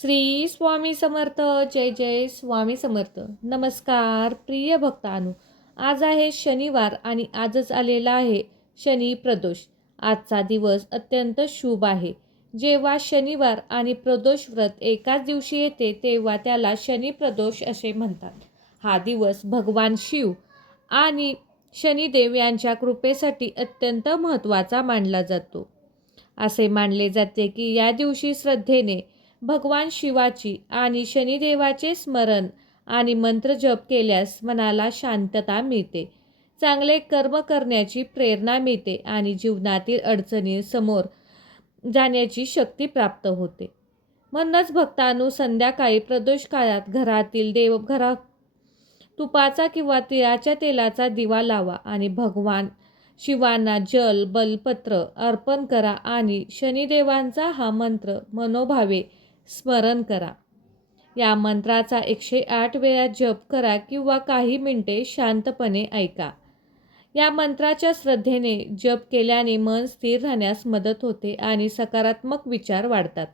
श्री स्वामी समर्थ. जय जय स्वामी समर्थ. नमस्कार प्रिय भक्तांनो, आज आहे शनिवार आणि आजच आलेला आहे शनी प्रदोष. आजचा दिवस अत्यंत शुभ आहे. जेव्हा शनिवार आणि प्रदोष व्रत एकाच दिवशी येते तेव्हा त्याला शनी प्रदोष असे म्हणतात. हा दिवस भगवान शिव आणि शनिदेव यांच्या कृपेसाठी अत्यंत महत्त्वाचा मानला जातो. असे मानले जाते की या दिवशी श्रद्धेने भगवान शिवाची आणि शनिदेवाचे स्मरण आणि मंत्रजप केल्यास मनाला शांतता मिळते, चांगले कर्म करण्याची प्रेरणा मिळते आणि जीवनातील अडचणी समोर जाण्याची शक्ती प्राप्त होते. म्हणूनच भक्तांनो, संध्याकाळी प्रदोष काळात घरातील देवघरात तुपाचा किंवा तिळाच्या तेलाचा दिवा लावा आणि भगवान शिवांना जल बलपत्र अर्पण करा आणि शनिदेवांचा हा मंत्र मनोभावे स्मरण करा. या मंत्राचा 108 वेळा जप करा किंवा काही मिनिटे शांतपणे ऐका. या मंत्राच्या श्रद्धेने जप केल्याने मन स्थिर राहण्यास मदत होते आणि सकारात्मक विचार वाढतात.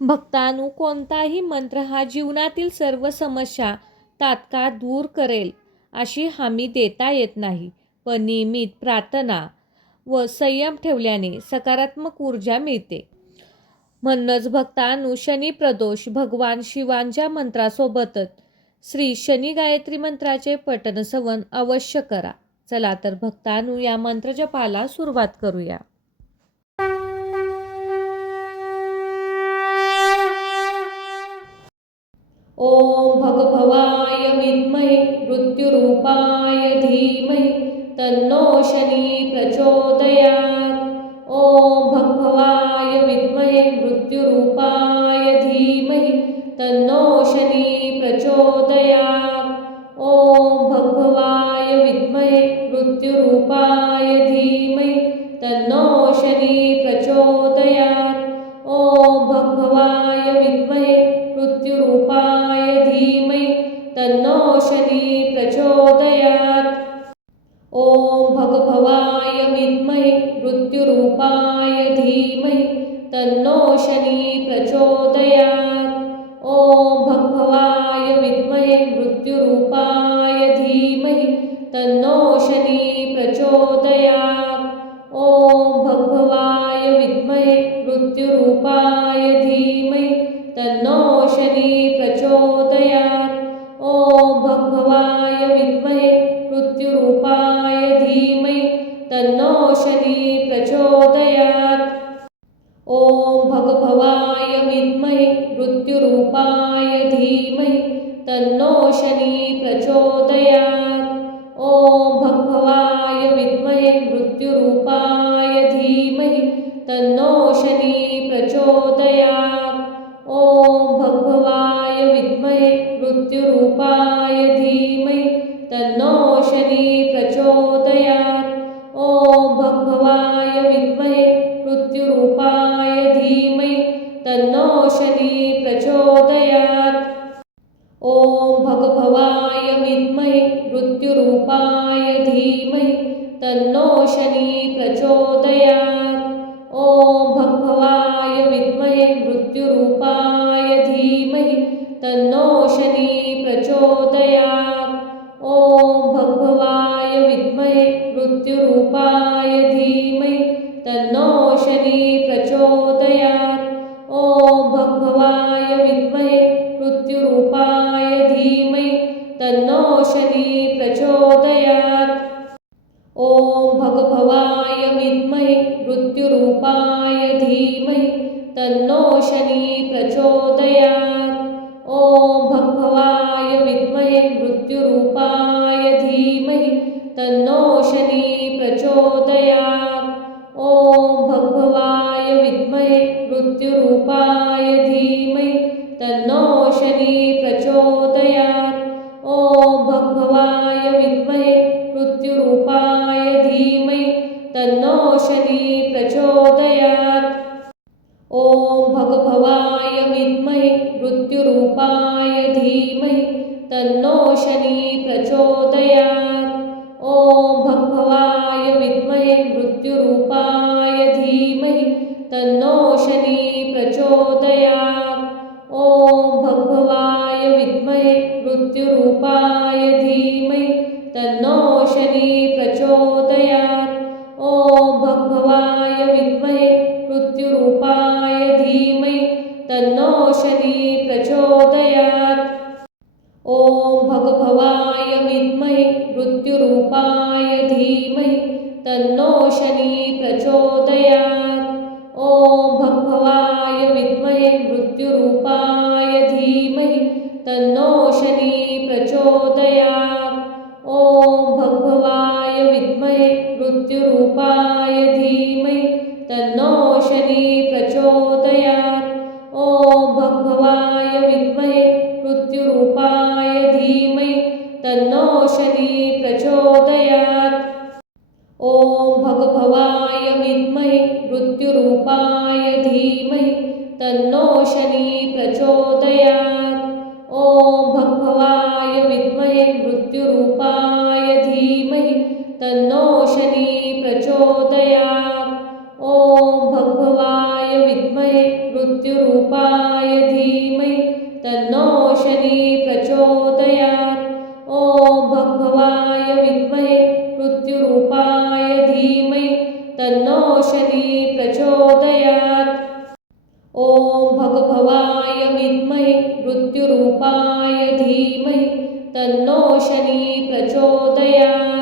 भक्तांनो, कोणताही मंत्र हा जीवनातील सर्व समस्या तात्काळ दूर करेल अशी हमी देता येत नाही, पण नियमित प्रार्थना व संयम ठेवल्याने सकारात्मक ऊर्जा मिळते. म्हणूनच भक्तांनो, शनी प्रदोष भगवान शिवांच्या मंत्रासोबतच श्री शनी गायत्री मंत्राचे पठण श्रवण अवश्य करा. चला तर भक्तांनो, या मंत्रजपाला सुरुवात करूया. ओम भगभवाय विद्महे मृत्युरूपाय धीमहि तन्नो शनी प्रचोदयात्. ओम भगभवाय विद्महे मृत्युरूपाय धीमहि तन्नो शनी प्रचोदयात्. ओम भगभवाय विद्महे मृत्युरूपाय धीमहि तन्नो शनी प्रचोदयात्. ओम भगभवाय विद्महे मृत्युरूपाय धीमहि तन्नो शनी प्रचोदयात्. ओम भगभवाय विद्महे मृत्युरूपाय धीमहि तन्नो शनी प्रचोदयात्. ओम भगभवाय विद्महे मृत्युरूपाय धीमहि तन्नो शनी प्रचोदयात्. ओम भगभवाय विद्महे मृत्युरूपाय धीमहि तन्नो शनी प्रचोदयात्. ओम भगभवाय विद्महे मृत्युरूपाय धीमहि तन्नो शनी प्रचोदयात्. ओम भगभवाय विद्महे मृत्युरूपाय धीमहि तन्नो शनी प्रचोदयात्. ओम भगभवाय विद्महे मृत्युरूपाय धीमहि तन्नो शनी प्रचोदयात्. ओम भगभवाय विद्महे मृत्युरूपाय धीमहि तन्नो शनी प्रचोदयात्. ओम भगभवाय विद्महे मृत्युरूपाय धीमहि तन्नो शनी प्रचोदयात्. ओम भगभवाय विद्महे मृत्युरूपाय धीमहि तन्नो शनी प्रचोदयात्. ओम भगभवाय विद्महे मृत्युरूपाय धीमहि तन्नो शनी प्रचोदयात्. ओम भगभवाय विद्महे मृत्युरूपाय धीमहि तन्नो शनी प्रचोदयात्. ओम भगभवाय विद्महे मृत्युरूपाय धीमहि तन्नो शनी प्रचोदयात्. ओम भगभवाय विद्महे मृत्युरूपाय धीमहि तन्नो शनी प्रचोदयात्. ओम भगभवाय विद्महे मृत्युरूपाय धीमहि तन्नो शनी प्रचोदयात्. ओम भगभवाय विद्महे मृत्युरूपाय धीमहि तन्नो शनी प्रचोदयात्. ओम भगभवाय विद्महे मृत्युरूपाय धीमहि तन्नो शनी प्रचोदयात्. ओम भगभवाय विद्महे मृत्युरूपाय धीमहि तन्नो शनी प्रचोदयात्. ओम भगभवाय विद्महे मृत्युरूपाय धीमहि तन्नो शनी प्रचोदयात्. ॐ भगभवाय विद्महे मृत्युरूपाय धीमहि तन्नो शनी प्रचोदयात्। ॐ भगभवाय विद्महे मृत्युरूपाय धीमहि तन्नो शनी प्रचोदयात्। ॐ भगभवाय विद्महे मृत्युरूपाय धीमहि तन्नो शनी प्रचोदयात्। ॐ भगभवाय विद्महे मृत्युरूपाय धीमहि तन्नो शनी प्रचोदयात्। ॐ भगभवाय विद्महे मृत्युरूपाय धीमहि तन्नो शनी प्रचोदयात्। ॐ भगभवाय विद्महे मृत्युरूपाय धीमहि तन्नो शनी प्रचोदयात्। ॐ भगभवाय विद्महे मृत्युरूपाय धीमहि तन्नो शनी प्रचोदयात्। ॐ भगभवाय विद्महे मृत्युरूपाय धीमहि तन्नो शनी प्रचोदयात्। ॐ भगभवाय विद्महे मृत्युरूपाय धीमहि तन्नो शनी प्रचोदयात्। ॐ भगभवाय विद्महे मृत्युरूपाय धीमहि तन्नो शनी प्रचोदयात्। ॐ भगभवाय विद्महे मृत्युरूपाय धीमहि तन्नो शनी प्रचोदयात्।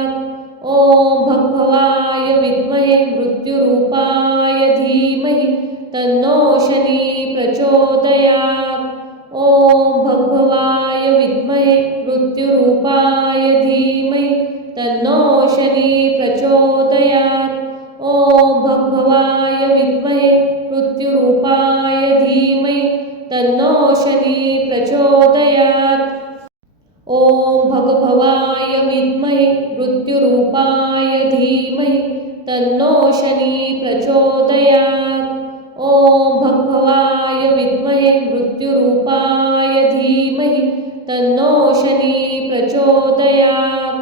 ॐ भगभवाय विद्महे मृत्युरूपाय धीमहि तन्नो शनी प्रचोदयात्। ॐ भगभवाय विद्महे मृत्युरूपाय धीमहि तन्नो शनी प्रचोदयात्। ॐ भगभवाय विद्महे मृत्युरूपाय धीमहि तन्नो शनी प्रचोदयात्। ॐ भगभवाय विद्महे मृत्युरूपाय धीमहि तन्नो शनी प्रचोदयात्। ॐ भगभवाय विद्महे मृत्युरूपाय धीमहि तन्नो शनी प्रचोदयात्।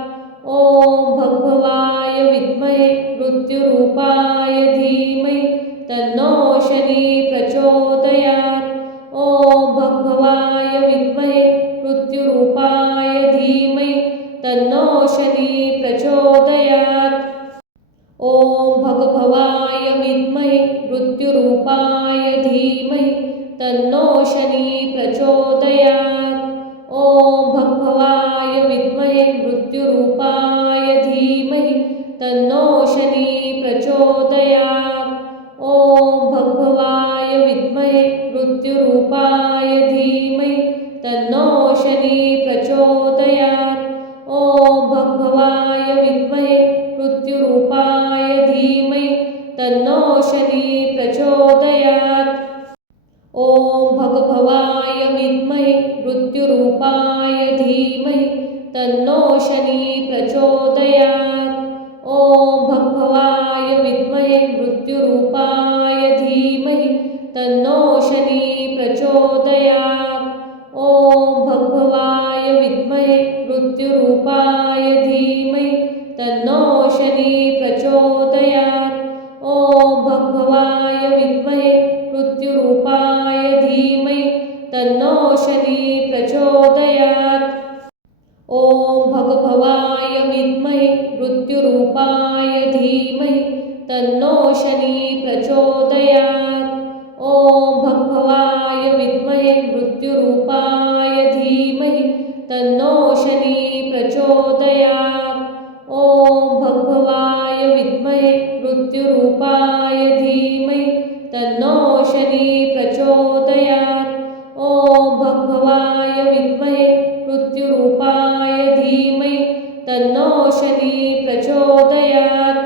ॐ भगभवाय विद्महे मृत्युरूपाय धीमहि तन्नो शनी प्रचोदयात्। ॐ भगभवाय विद्महे मृत्युरूपाय धीमहि तन्नो शनी प्रचोदयात्। ॐ भगभवाय विद्महे मृत्युरूपाय धीमहि तन्नो शनी प्रचोदयात्। ॐ भगभवाय विद्महे मृत्युरूपाय धीमहि तन्नो शनी प्रचोदयात्। ॐ भगभवाय विद्महे मृत्युरूपाय धीमहि तन्नो शनी प्रचोदयात्। ॐ भगभवाय विद्महे मृत्युरूपाय धीमहि तन्नो शनी प्रचोदयात्। ॐ भगभवाय विद्महे मृत्युरूपाय धीमहि तन्नो शनी प्रचोदयात्। ॐ भगभवाय विद्महे मृत्युरूपाय धीमहि तन्नो शनी प्रचोदयात्। ॐ भगभवाय विद्महे मृत्युरूपाय धीमहि तन्नो शनी प्रचोदयात्। ॐ भगभवाय विद्महे मृत्युरूपाय धीमहि तन्नो शनी प्रचोदयात्। ॐ भगभवाय विद्महे मृत्युरूपाय धीमहि तन्नो शनी प्रचोदयात्। ॐ भगभवाय विद्महे मृत्युरूपाय धीमहि तन्नो शनी प्रचोदयात्। ॐ भगभवाय विद्महे मृत्युरूपाय धीमहि तन्नो शनी प्रचोदयात्। ॐ भगभवाय विद्महे मृत्युरूपाय धीमहि तन्नो शनी प्रचोदयात्।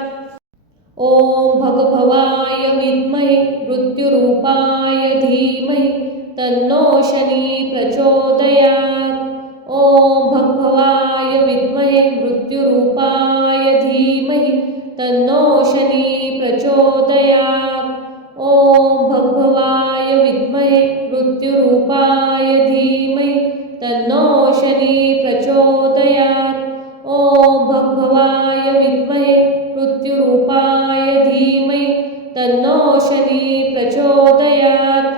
ॐ भगभवाय विद्महे मृत्युरूपाय धीमहि तन्नो शनी प्रचोदयात्। ॐ भगभवाय विद्महे मृत्युरूपाय धीमहि तन्नो शनी प्रचोदयात्। ॐ भगभवाय विद्महे मृत्युरूपाय धीमहि तन्नो शनी प्रचोदयात्। ॐ भगभवाय विद्महे मृत्युरूपाय धीमहि तन्नो शनी प्रचोदयात्।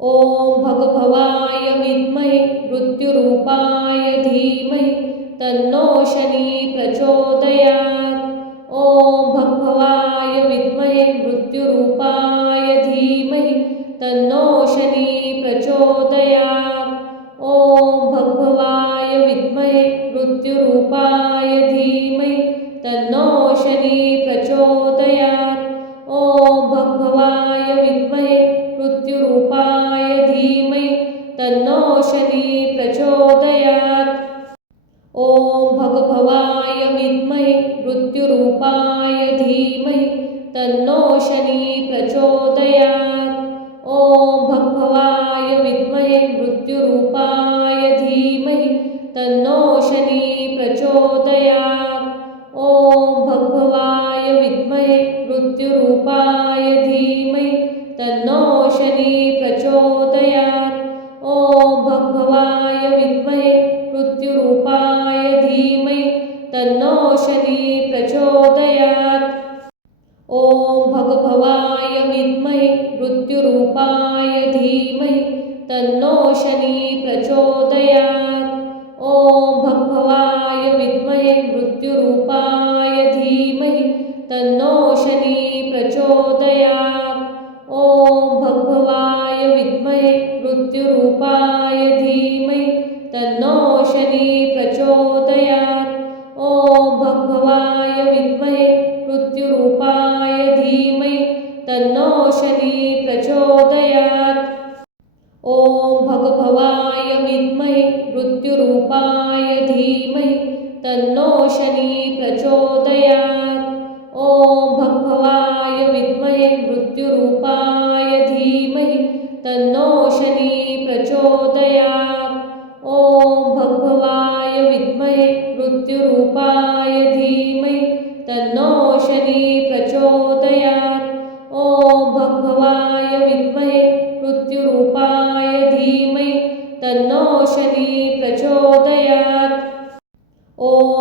ॐ भगभवाय मृत्युरूपाय धीमहि तन्नो शनी प्रचोदयात्। ॐ भगभवाय विद्महे मृत्युरूपाय धीमहि तन्नो शनी प्रचोदयात्। ॐ भगभवाय विद्महे मृत्युरूपाय धीमहि तन्नो शनी प्रचोदयात्। ॐ भगभवाय विद्महे मृत्युरूपाय धीमहि तन्नो शनी प्रचोदयात्। ॐ भगभवाय विद्महे मृत्युरूपाय धीमहि तन्नो शनी प्रचोदयात्। ॐ भगभवाय विद्महे मृत्युरूपाय धीमहि तन्नो शनी प्रचोदयात्। ॐ भगभवाय विद्महे मृत्युरूपाय धीमहि तन्नो शनी प्रचोदयात्। ॐ भगभवाय विद्महे मृत्युरूपाय धीमहि तन्नो शनी प्रचोदयात्। ॐ भगभवाय विद्महे मृत्युरूपाय धीमहि तन्नो शनी प्रचोदयात्। ॐ भगभवाय विद्महे मृत्युरूपाय धीमहि तन्नो शनी प्रचोदयात्। ॐ भगभवाय विद्महे मृत्युरूपाय धीमहि तन्नो शनी प्रचोदयात्। ॐ भगभवाय विद्महे मृत्युरूपाय धीमहि तन्नो शनी प्रचोदयात्। ॐ भगभवाय विद्महे मृत्युरूपाय धीमहि तन्नो शनी प्रचोदयात्। ॐ भगभवाय विद्महे मृत्युरूपाय धीमहि तन्नो शनी प्रचोदयात्। ॐ भगभवाय विद्महे मृत्युरूपाय धीमहि तन्नो शनी प्रचोदयात्। ॐ भगभवाय विद्महे मृत्युरूपाय धीमहि तन्नो शनी प्रचोदयात्। ॐ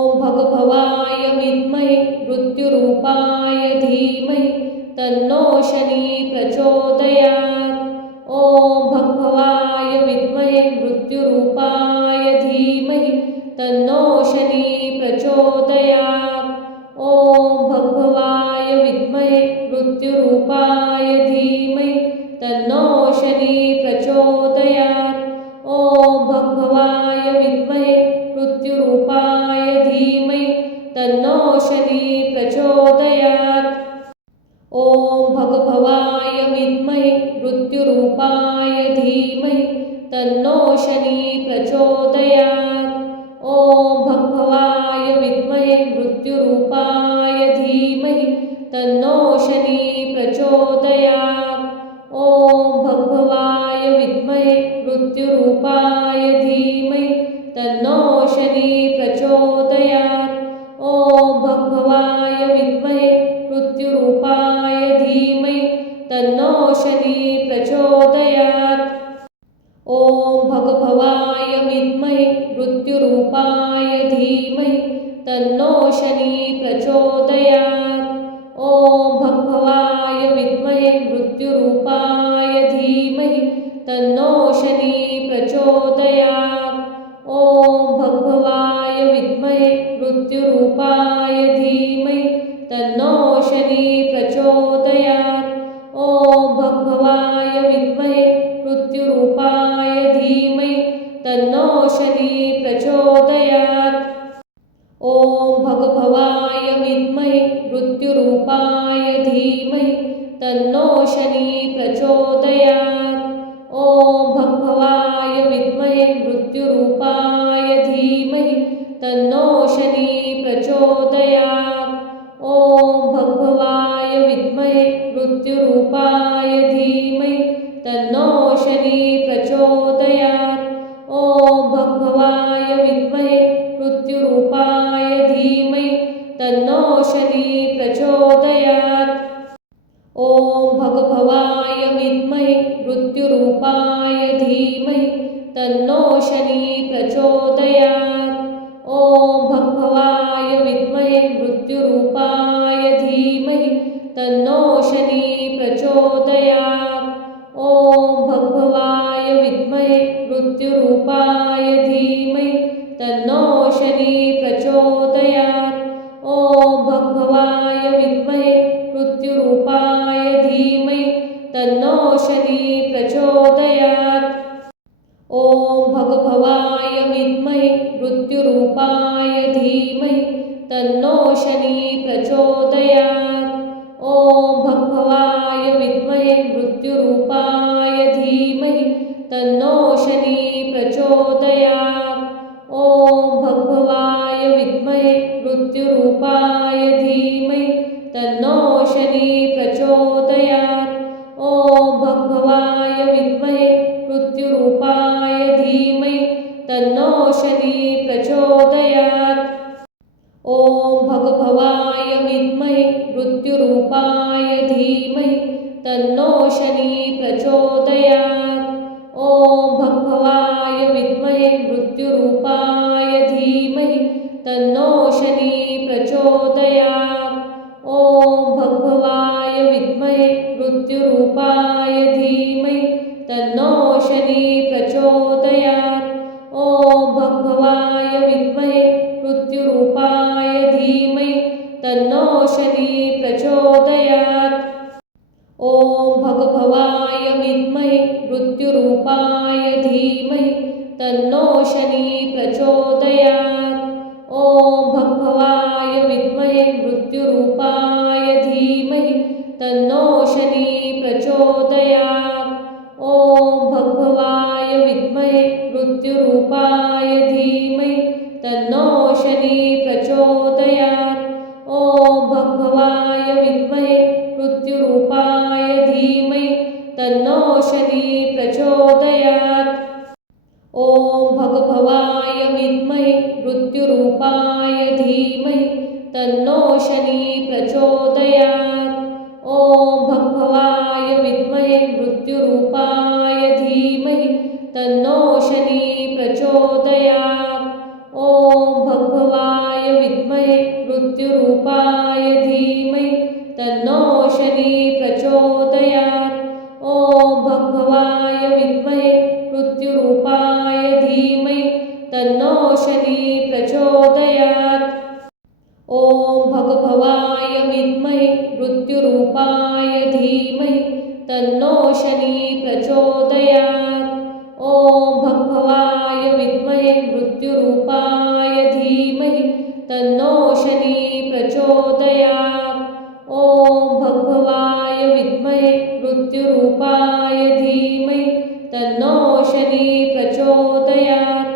भगभवाय विद्महे मृत्युरूपाय धीमहि तन्नो शनी प्रचोदयात्। ॐ भगभवाय विद्महे मृत्युरूपाय धीमहि तन्नो शनी प्रचोदयात्। ॐ भगभवाय विद्महे मृत्युरूपाय धीमहि तन्नो शनी प्रचोदयात्। ॐ भगभवाय विद्महे मृत्युरूपाय धीमहि तन्नो शनी प्रचोदयात्। ॐ भगभवाय विद्महे मृत्युरूपाय धीमहि तन्नो शनी प्रचोदयात्। ॐ भगभवाय विद्महे मृत्युरूपाय धीमहि तन्नो शनी प्रचोदयात्। ॐ भगभवाय विद्महे मृत्युरूपाय धीमहि तन्नो शनी प्रचोदयात्। ॐ भगभवाय विद्महे मृत्युरूपाय धीमहि तन्नो शनी प्रचोदयात्। ॐ भगभवाय विद्महे मृत्युरूपाय धीमहि तन्नो शनी प्रचोदयात्। ॐ भगभवाय विद्महे मृत्युरूपाय धीमहि तन्नो शनी प्रचोदयात्। ॐ भगभवाय विद्महे मृत्युरूपाय धीमहि तन्नो शनी प्रचोदयात्। ॐ भगभवाय विद्महे मृत्युरूपाय धीमहि तन्नो शनी प्रचोदयात्। ॐ भगभवाय विद्महे मृत्युरूपाय धीमहि तन्नो शनी प्रचोदयात्। ॐ भगभवाय विद्महे मृत्युरूपाय धीमहि तन्नो शनी प्रचोदयात्। ॐ भगभवाय विद्महे मृत्युरूपाय धीमहि तन्नो शनी प्रचोदयात्। ॐ भगभवाय विद्महे मृत्युरूपाय धीमहि तन्नो शनी प्रचोदयात्। ॐ भगभवाय विद्महे मृत्युरूपाय धीमहि तन्नो शनी प्रचोदयात्। ॐ भगभवाय विद्महे मृत्युरूपाय धीमहि तन्नो शनी प्रचोदयात्। ॐ भगभवाय विद्महे मृत्युरूपाय धीमहि मृत्युरूपाय धीमहि तन्नो शनी प्रचोदयात्। ॐ भगभवाय विद्महे मृत्युरूपाय धीमहि तन्नो शनी प्रचोदयात्। ॐ भगभवाय विद्महे मृत्युरूपाय धीमहि तन्नो शनी प्रचोदयात्। ॐ भगभवाय विद्महे मृत्युरूपाय धीमहि तन्नो शनी प्रचोदयात्। ॐ भगभवाय विद्महे मृत्युरूपाय धीमहि तन्नो शनी प्रचोदयात्। ॐ भगभवाय विद्महे मृत्युरूपाय धीमहि तन्नो शनी प्रचोदयात्। ॐ भगभवाय विद्महे मृत्युरूपाय धीमहि तन्नो शनी प्रचोदयात्। ॐ भगभवाय विद्महे मृत्युरूपाय धीमहि तन्नो शनी प्रचोदयात्। ॐ भगभवाय विद्महे मृत्युरूपाय धीमहि तन्नो शनी प्रचोदयात्। ॐ भगभवाय विद्महे मृत्युरूपाय धीमहि तन्नो शनी प्रचोदयात्। ॐ भगभवाय विद्महे मृत्युरूपाय धीमहि तन्नो शनी प्रचोदयात्। ॐ भगभवाय विद्महे मृत्युरूपाय धीमहि तन्नो शनी प्रचोदयात्। ॐ भगभवाय विद्महे मृत्युरूपाय धीमहि तन्नो शनी प्रचोदयात्। ॐ भगभवाय विद्महे मृत्युरूपाय धीमहि तन्नो शनी प्रचोदयात्। ॐ भगभवाय विद्महे मृत्युरूपाय धीमहि तन्नो शनी प्रचोदयात्। ॐ भगभवाय विद्महे मृत्युरूपाय धीमहि तन्नो शनी प्रचोदयात्। ॐ भगभवाय विद्महे मृत्युरूपाय धीमहि तन्नो शनी प्रचोदयात्। ॐ भगभवाय विद्महे मृत्युरूपाय धीमहि तन्नो शनी प्रचोदयात्। ॐ भगभवाय विद्महे मृत्युरूपाय धीमहि तन्नो शनी प्रचोदयात्। ॐ भगभवाय विद्महे मृत्युरूपाय धीमहि तन्नो शनी प्रचोदयात्।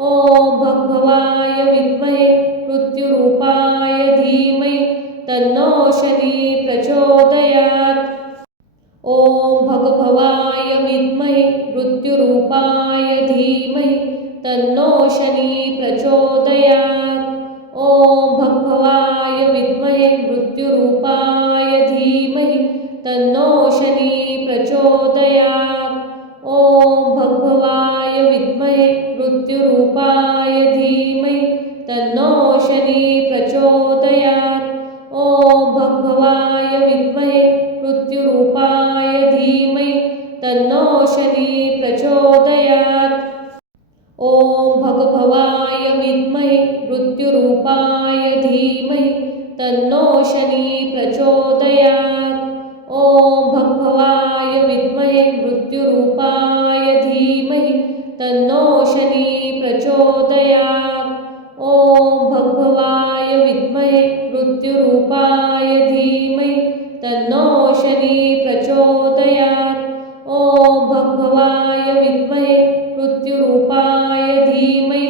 ॐ भगभवाय विद्महे मृत्युरूपाय धीमहि तन्नो शनी प्रचोदयात्। ॐ भगभवाय विद्महे मृत्युरूपाय धीमहि तन्नो शनी प्रचोदयात्। ॐ भगभवाय विद्महे मृत्युरूपाय धीमहि तन्नो शनी प्रचोदयात्। ॐ भगभवाय विद्महे मृत्युरूपाय धीमहि तन्नो शनी प्रचोदयात्। ॐ भगभवाय विद्महे मृत्युरूपाय धीमहि तन्नो शनी प्रचोदयात्। ॐ भगभवाय विद्महे मृत्युरूपाय धीमहि तन्नो शनी प्रचोदयात्। ॐ भगभवाय विद्महे मृत्युरूपाय धीमहि तन्नो शनी प्रचोदयात्। ॐ भगभवाय विद्महे मृत्युरूपाय धीमहि तन्नो शनी प्रचोदयात्। ॐ भगभवाय विद्महे मृत्युरूपाय धीमहि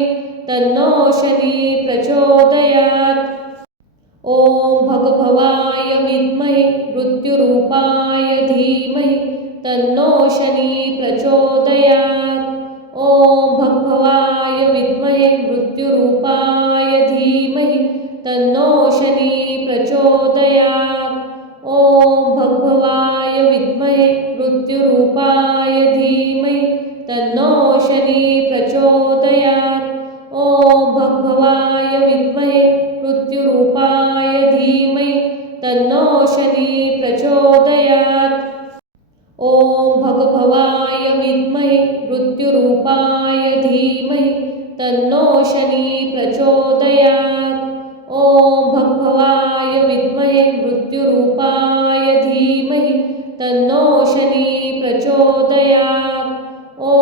तन्नो शनी प्रचोदयात्। ॐ भगभवाय विद्महे मृत्युरूपाय धीमहि तन्नो शनी प्रचोदयात्। ॐ भगभवाय विद्महे मृत्युरूपाय धीमहि तन्नो शनी प्रचोदयात्। ॐ भगभवाय विद्महे मृत्युरूपाय धीमहि तन्नो शनी प्रचोदयात्। ॐ भगभवाय विद्महे मृत्युरूपाय धीमहि तन्नो शनी प्रचोदयात्। ॐ भगभवाय विद्महे मृत्युरूपाय धीमहि तन्नो शनी प्रचोदयात्। ॐ भगभवाय विद्महे मृत्युरूपाय धीमहि प्रचोदयात्। ॐ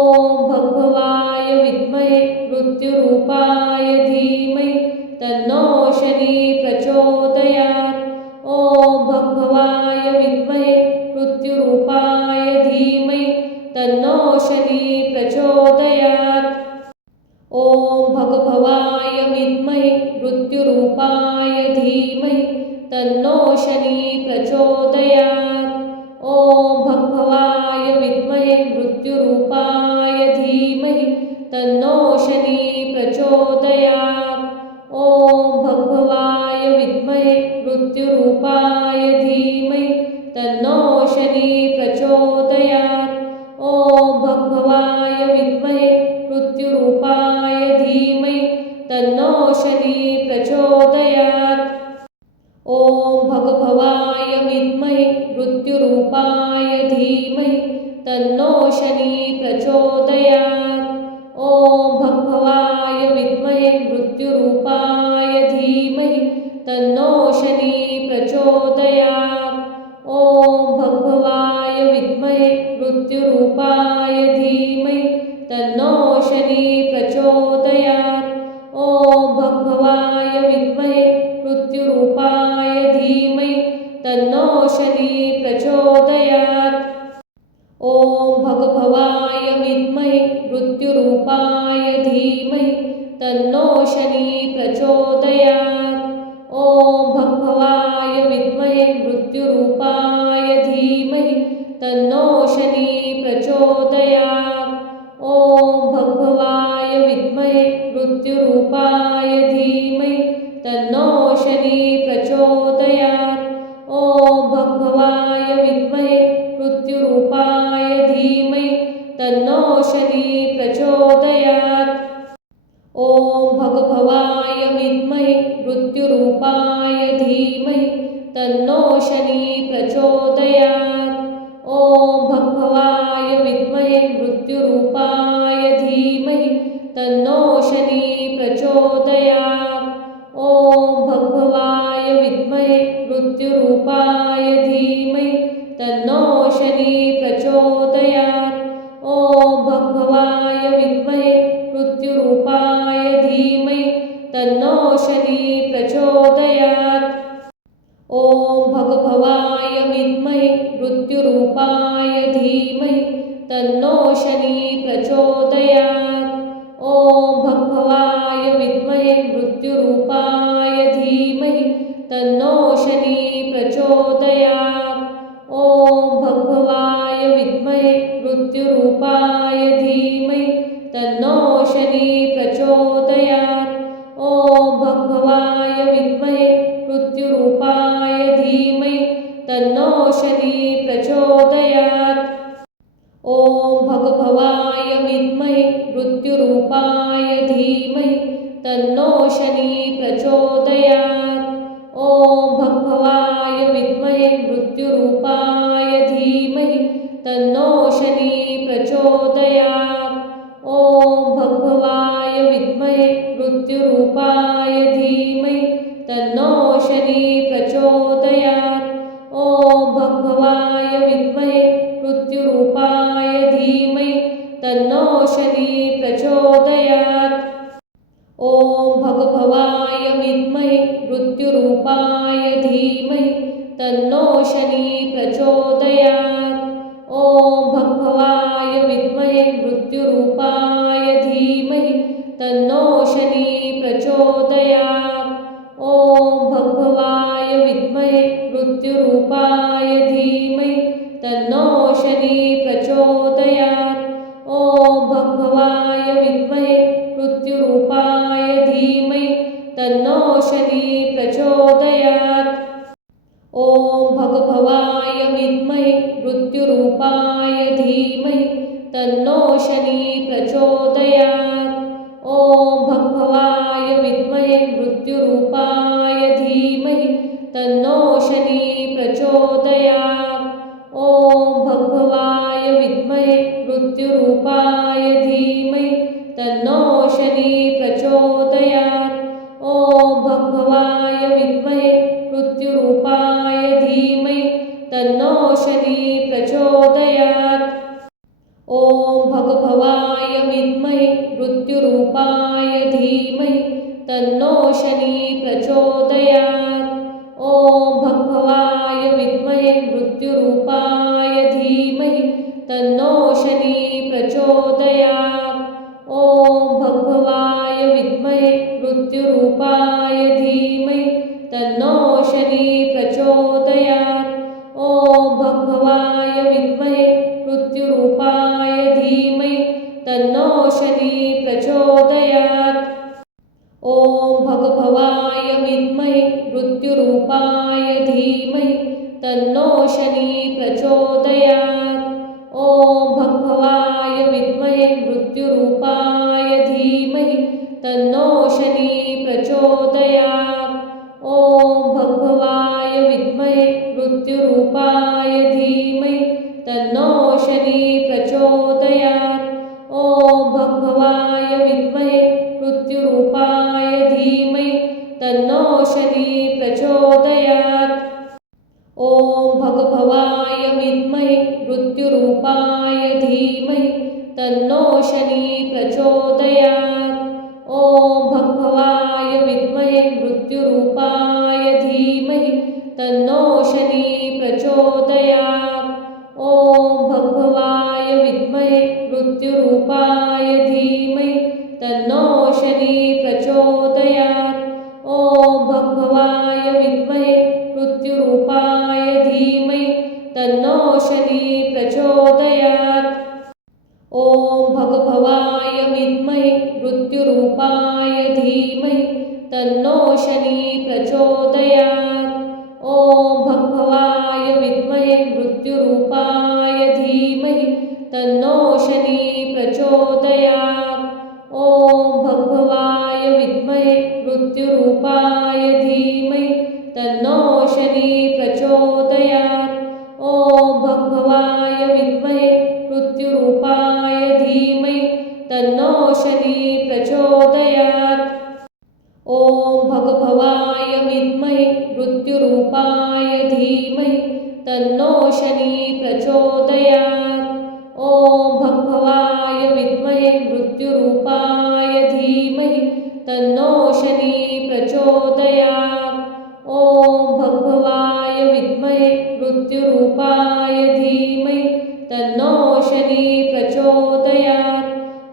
भगभवाय विद्महे मृत्युरूपाय धीमहि तन्नो शनिः प्रचोदयात्। ॐ भगभवाय विद्महे मृत्युरूपाय धीमहि तन्नो शनिः प्रचोदयात्। ॐ भगभवाय विद्महे मृत्युरूपाय धीमहि तन्नो शनिः प्रचोदयात्। ॐ भगभवाय विद्महे मृत्युरूपाय धीमहि तन्नो शनिः प्रचोदयात्। ॐ भगभवाय विद्महे मृत्युरूपाय धीमहि तन्नो शनिः प्रचोदयात्। ॐ भगभवाय विद्महे मृत्युरूपाय धीमहि तन्नो शनिः प्रचोदयात्। ॐ भगभवाय विद्महे मृत्युरूपाय धीमहि तन्नो शनिः प्रचोदयात्। ॐ भगभवाय विद्महे मृत्युरूपाय धीमहि तन्नो शनिः प्रचोदयात्। ॐ भगभवाय विद्महे मृत्युरूपाय धीमहि तन्नो शनिः प्रचोदयात्। ॐ भगभवाय विद्महे मृत्युरूपाय धीमहि तन्नो शनिः प्रचोदयात्। ॐ भगभवाय विद्महे मृत्युरूपाय धीमहि तन्नो शनिः प्रचोदयात्। ॐ भगभवाय विद्महे मृत्युरूपाय धीमहि तन्नो शनिः प्रचोदयात्। ॐ भगभवाय विद्महे मृत्युरूपाय धीमहि तन्नो शनिः प्रचोदयात्। ॐ भगभवाय विद्महे मृत्युरूपाय धीमहि तन्नो शनिः प्रचोदयात्। ॐ भगभवाय विद्महे मृत्युरूपाय धीमहि तन्नो शनिः प्रचोदयात्। ॐ भगभवाय विद्महे मृत्युरूपाय धीमहि तन्नो शनिः प्रचोदयात्। ॐ भगभवाय विद्महे मृत्युरूपाय धीमहि तन्नो शनिः प्रचोदयात्। ॐ भगभवाय विद्महे मृत्युरूपाय धीमहि तन्नो शनिः प्रचोदयात्। ॐ भगभवाय विद्महे मृत्युरूपाय धीमहि तन्नो शनिः प्रचोदयात्। ॐ भगभवाय विद्महे मृत्युरूपाय धीमहि तन्नो शनिः प्रचोदयात्। ॐ भगभवाय विद्महे मृत्युरूपाय धीमहि तन्नो शनिः प्रचोदयात्। ॐ भगभवाय विद्महे मृत्युरूपाय धीमहि तन्नो शनिः प्रचोदयात्। ॐ भगभवाय विद्महे मृत्युरूपाय धीमहि तन्नो शनिः प्रचोदयात्। ॐ भगभवाय विद्महे मृत्युरूपाय धीमहि तन्नो शनिः प्रचोदयात्। ॐ भगभवाय विद्महे मृत्युरूपाय धीमहि तन्नो शनिः प्रचोदयात्। ॐ भगभवाय विद्महे मृत्युरूपाय धीमहि तन्नो शनिः प्रचोदयात्। ॐ भगभवाय विद्महे मृत्युरूपाय धीमहि तन्नो शनिः प्रचोदयात्। ॐ भगभवाय विद्महे मृत्युरूपाय धीमहि तन्नो शनिः प्रचोदयात्। ॐ भगभवाय विद्महे मृत्युरूपाय धीमहि तन्नो शनिः प्रचोदयात्। ॐ भगभवाय विद्महे मृत्युरूपाय धीमहि तन्नो शनिः प्रचोदयात्। ॐ भगभवाय विद्महे मृत्युरूपाय धीमहि तन्नो शनिः प्रचोदयात्। ॐ भगभवाय विद्महे मृत्युरूपाय धीमहि तन्नो शनिः प्रचोदयात्। ॐ भगभवाय विद्महे मृत्युरूपाय धीमहि तन्नो शनिः प्रचोदयात्। ॐ भगभवाय विद्महे मृत्युरूपाय धीमहि तन्नो शनिः प्रचोदयात्। मृत्युरूपाय धीमहि तन्नो शनी प्रचोदयात्। ॐ भगभवाय विद्महे मृत्युरूपाय धीमहि तन्नो शनी प्रचोदयात्। ॐ भगभवाय विद्महे मृत्युरूपाय धीमहि तन्नो शनी प्रचोदयात्। ॐ भगभवाय विद्महे मृत्युरूपाय धीमहि तन्नो शनी प्रचोदयात्। ॐ भगभवाय विद्महे मृत्युरूपाय धीमहि तन्नो शनी प्रचोदयात्। ॐ भगभवाय विद्महे मृत्युरूपाय धीमहि तन्नो शनी प्रचोदयात्। ॐ भगभवाय विद्महे मृत्युरूपाय धीमहि तन्नो शनी प्रचोदयात्। ॐ भगभवाय विद्महे मृत्युरूपाय धीमहि तन्नो शनी प्रचोदयात्। ॐ भगभवाय विद्महे मृत्युरूपाय धीमहि तन्नो शनी प्रचोदयात्। ॐ भगभवाय विद्महे मृत्युरूपाय धीमहि तन्नो शनी प्रचोदयात्। ॐ भगभवाय विद्महे मृत्युरूपाय धीमहि तन्नो शनी प्रचोदयात्। ॐ भगभवाय विद्महे मृत्युरूपाय धीमहि तन्नो शनी प्रचोदयात्। ॐ भगभवाय विद्महे मृत्युरूपाय धीमहि तन्नो शनी प्रचोदयात्। ॐ भगभवाय विद्महे मृत्युरूपाय धीमहि तन्नो शनी प्रचोदयात्। ॐ भगभवाय विद्महे मृत्युरूपाय धीमहि तन्नो शनी प्रचोदयात्। ॐ भगभवाय विद्महे मृत्युरूपाय धीमहि तन्नो शनी प्रचोदयात्। ॐ भगभवाय विद्महे मृत्युरूपाय धीमहि तन्नो शनी प्रचोदयात्। ॐ भगभवाय विद्महे मृत्युरूपाय धीमहि तन्नो शनी प्रचोदयात्। ॐ भगभवाय विद्महे मृत्युरूपाय धीमहि तन्नो शनी प्रचोदयात्।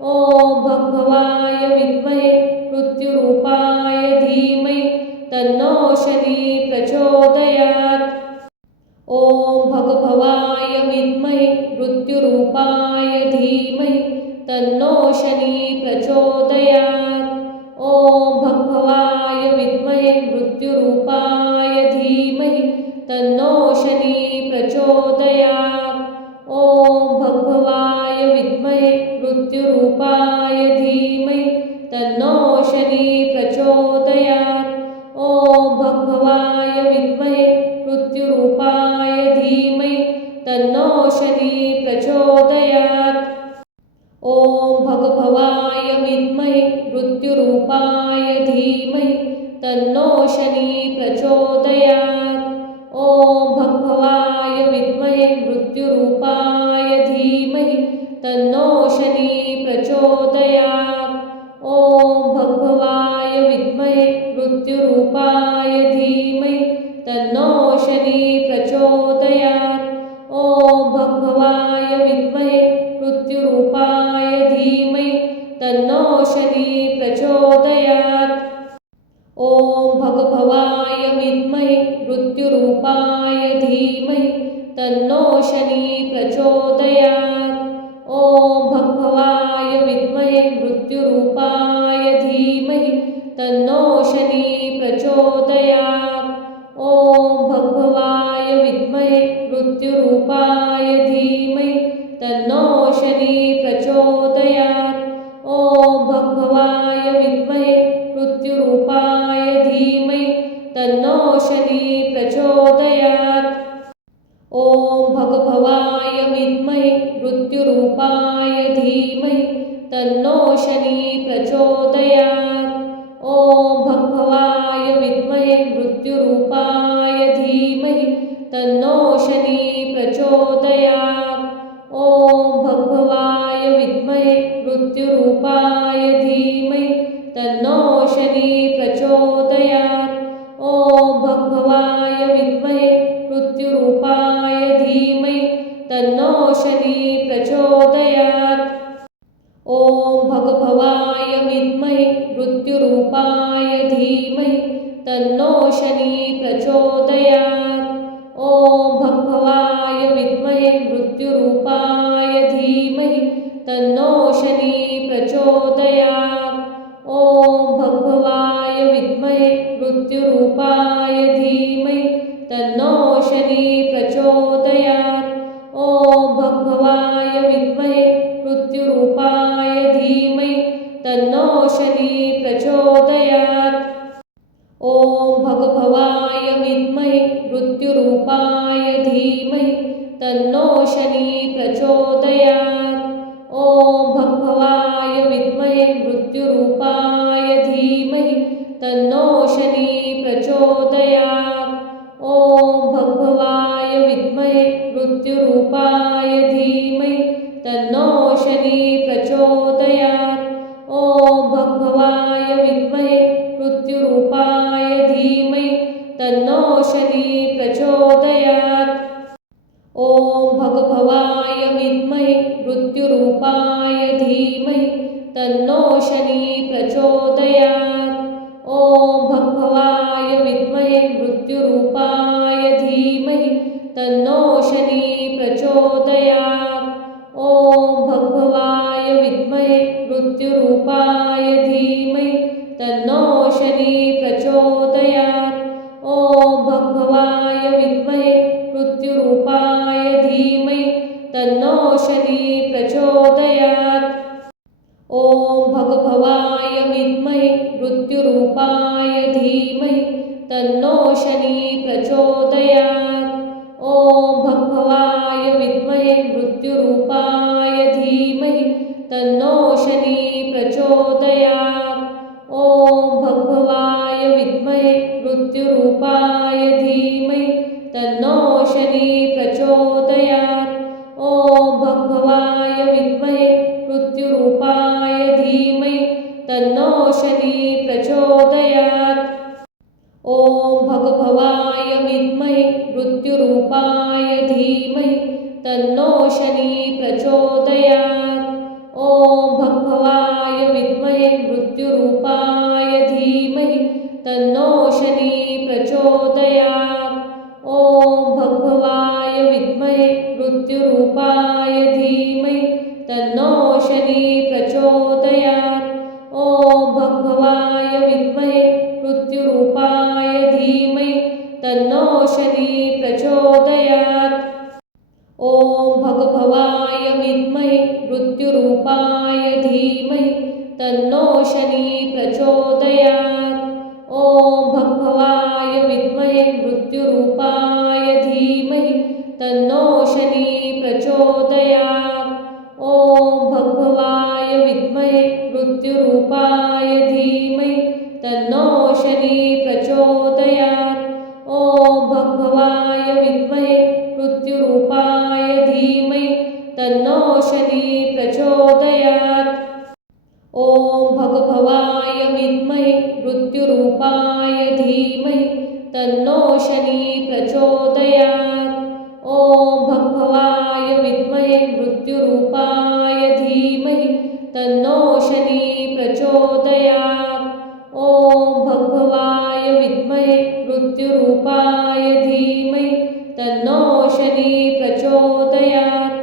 ॐ भगभवाय विद्महे मृत्युरूपाय धीमहि तन्नो शनी प्रचोदयात्। ॐ भगभवाय विद्महे मृत्युरूपाय धीमहि तन्नो शनी प्रचोदयात्। ॐ भगभवाय विद्महे मृत्युरूपाय धीमहि तन्नो शनी प्रचोदयात्। ॐ भगभवाय विद्महे मृत्युरूपाय धीमहि तन्नो शनी प्रचोदयात्। ॐ भगभवाय विद्महे मृत्युरूपाय धीमहि तन्नो शनी प्रचोदयात्। ॐ भगभवाय विद्महे मृत्युरूपाय धीमहि तन्नो शनी प्रचोदयात्। ॐ भगभवाय विद्महे मृत्युरूपाय धीमहि तन्नो शनी प्रचोदयात्। ॐ भगभवाय विद्महे मृत्युरूपाय धीमहि तन्नो शनी प्रचोदयात्। ॐ भगभवाय विद्महे मृत्युरूपाय धीमहि तन्नो शनी प्रचोदयात्। ॐ भगभवाय विद्महे मृत्युरूपाय धीमहि तन्नो शनी प्रचोदयात्। ॐ भगभवाय विद्महे मृत्युरूपाय धीमहि तन्नो शनी प्रचोदयात्। ॐ भगभवाय विद्महे मृत्युरूपाय धीमहि तन्नो शनी प्रचोदयात्। ॐ भगभवाय विद्महे मृत्युरूपाय धीमहि तन्नो शनी प्रचोदयात्। ॐ भगभवाय विद्महे मृत्युरूपाय धीमहि तन्नो शनी प्रचोदयात्। ॐ भगभवाय विद्महे मृत्युरूपाय धीमहि तन्नो शनी प्रचोदयात्। ॐ भगभवाय विद्महे मृत्युरूपाय धीमहि तन्नो शनी प्रचोदयात्। ॐ भगभवाय विद्महे मृत्युरूपाय धीमहि तन्नो शनी प्रचोदयात्। ॐ भगभवाय विद्महे मृत्युरूपाय धीमहि तन्नो शनी प्रचोदयात्। ॐ भगभवाय विद्महे मृत्युरूपाय धीमहि तन्नो शनी प्रचोदयात्। ॐ भगभवाय विद्महे मृत्युरूपाय धीमहि तन्नो शनी प्रचोदयात्। ॐ भगभवाय विद्महे मृत्युरूपाय धीमहि तन्नो शनी प्रचोदयात्। ॐ भगभवाय विद्महे मृत्युरूपाय धीमहि तन्नो शनी प्रचोदयात्। ॐ भगभवाय विद्महे मृत्युरूपाय धीमहि तन्नो शनी प्रचोदयात्। ॐ भगभवाय विद्महे मृत्युरूपाय धीमहि तन्नो शनी प्रचोदयात्। ॐ भगभवाय विद्महे मृत्युरूपाय धीमहि तन्नो शनी प्रचोदयात्। ॐ भगभवाय विद्महे मृत्युरूपाय धीमहि तन्नो शनी प्रचोदयात्। ॐ भगभवाय विद्महे मृत्युरूपाय धीमहि तन्नो शनी प्रचोदयात्। ॐ भगभवाय विद्महे मृत्युरूपाय धीमहि तन्नो शनी प्रचोदयात्। ॐ भगभवाय विद्महे मृत्युरूपाय धीमहि तन्नो शनी प्रचोदयात्। ॐ भगभवाय विद्महे मृत्युरूपाय धीमहि तन्नो शनी प्रचोदयात्। ॐ भगभवाय विद्महे मृत्युरूपाय धीमहि तन्नो शनी प्रचोदयात्। ॐ भगभवाय विद्महे मृत्युरूपाय धीमहि तन्नो शनी प्रचोदयात्। ॐ भगभवाय विद्महे मृत्युरूपाय धीमहि तन्नो शनी प्रचोदयात्। ॐ भगभवाय विद्महे मृत्युरूपाय धीमहि तन्नो शनी प्रचोदयात्। ॐ भगभवाय विद्महे मृत्युरूपाय धीमहि तन्नो शनी प्रचोदयात्। ॐ भगभवाय विद्महे मृत्युरूपाय धीमहि तन्नो शनी प्रचोदयात्। ॐ भगभवाय विद्महे मृत्युरूपाय धीमहि तन्नो शनी प्रचोदयात्। ॐ भगभवाय विद्महे मृत्युरूपाय धीमहि तन्नो शनी प्रचोदयात्। ॐ भगभवाय विद्महे मृत्युरूपाय धीमहि तन्नो शनी प्रचोदयात्। ॐ भगभवाय विद्महे मृत्युरूपाय धीमहि तन्नो शनी प्रचोदयात्। ॐ भगभवाय विद्महे मृत्युरूपाय धीमहि तन्नो शनी प्रचोदयात्। ॐ भगभवाय विद्महे मृत्युरूपाय धीमहि तन्नो शनी प्रचोदयात्। ॐ भगभवाय विद्महे मृत्युरूपाय धीमहि तन्नो शनी प्रचोदयात्।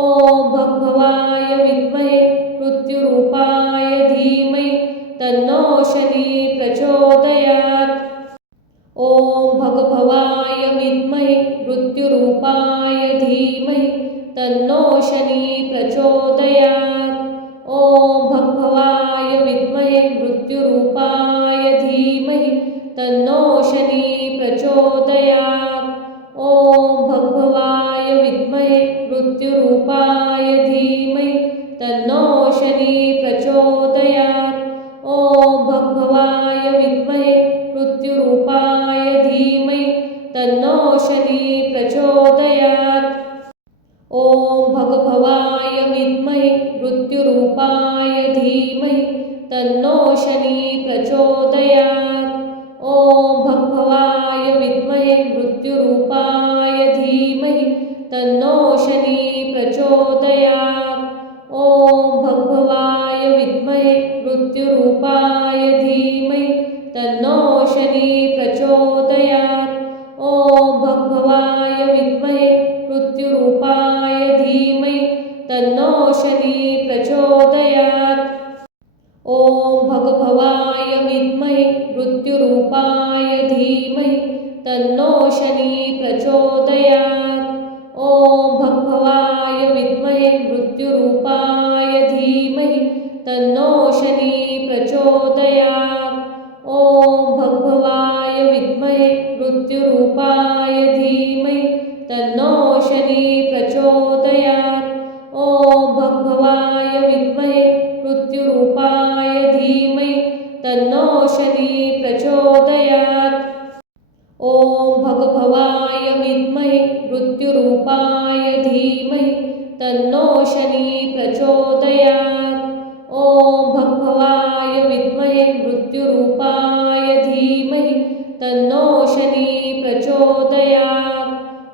ॐ भगभवाय विद्महे मृत्युरूपाय धीमहि तन्नो शनी प्रचोदयात्। ॐ भगभवाय विद्महे मृत्युरूपाय धीमहि तन्नो शनी प्रचोदयात्। ॐ भगभवाय विद्महे मृत्युरूपाय धीमहि तन्नो शनी प्रचोदयात्। ॐ भगभवाय विद्महे मृत्युरूपाय धीमहि तन्नो शनी प्रचोदयात्। ॐ भगभवाय विद्महे मृत्युरूपाय धीमहि तन्नो शनी प्रचोदयात्। ॐ भगभवाय विद्महे मृत्युरूपाय धीमहि तन्नो शनी प्रचोदयात्। ॐ भगभवाय विद्महे मृत्युरूपाय धीमहि तन्नो शनी प्रचोदयात्। ॐ भगभवाय विद्महे मृत्युरूपाय धीमहि तन्नो शनी प्रचोदयात्। ॐ भगभवाय विद्महे मृत्युरूपाय धीमहि तन्नो शनी प्रचोदयात्। ॐ भगभवाय विद्महे मृत्युरूपाय धीमहि तन्नो शनी प्रचोदयात्। ॐ भगभवाय विद्महे मृत्युरूपाय धीमहि तन्नो शनी प्रचोदयात्। ॐ भगभवाय विद्महे मृत्युरूपाय धीमहि तन्नो शनी प्रचोदयात्। ॐ भगभवाय विद्महे मृत्युरूपाय धीमहि तन्नो शनी प्रचोदयात्। ॐ भगभवाय विद्महे मृत्युरूपाय धीमहि तन्नो शनी प्रचोदयात्। ॐ भगभवाय विद्महे मृत्युरूपाय धीमहि तन्नो शनी प्रचोदयात्।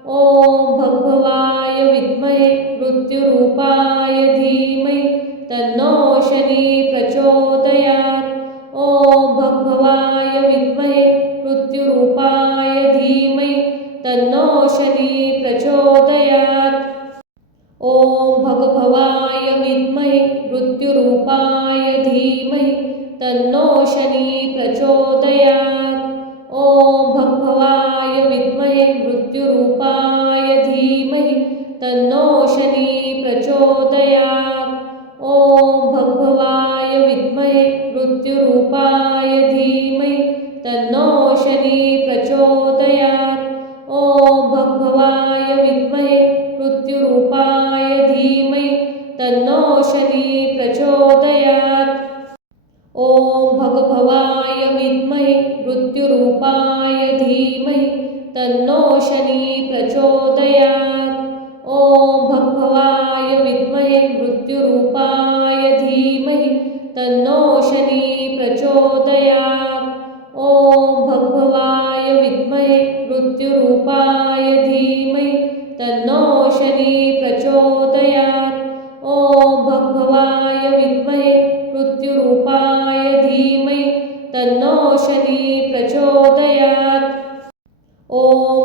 ॐ भगभवाय विद्महे मृत्युरूपाय धीमहि तन्नो शनी प्रचोदयात्। ॐ भगभवाय विद्महे मृत्युरूपाय धीमहि तन्नो शनी प्रचोदयात्। ॐ भगभवाय विद्महे मृत्युरूपाय धीमहि तन्नो शनी प्रचोदयात्। ॐ भगभवाय विद्महे मृत्युरूपाय धीमहि तन्नो शनी प्रचोदयात्। ॐ भगभवाय विद्महे मृत्युरूपाय धीमहि तन्नो शनी प्रचोदयात्। ॐ भगभवाय विद्महे मृत्युरूपाय धीमहि तन्नो शनी प्रचोदयात्। ॐ भगभवाय विद्महे मृत्युरूपाय धीमहि तन्नो शनी प्रचोदयात्। ॐ भगभवाय विद्महे मृत्युरूपाय धीमहि तन्नो शनी प्रचोदयात्। ॐ भगभवाय विद्महे मृत्युरूपाय धीमहि तन्नो शनी प्रचोदयात्। ॐ भगभवाय विद्महे मृत्युरूपाय धीमहि तन्नो शनी प्रचोदयात्। ॐ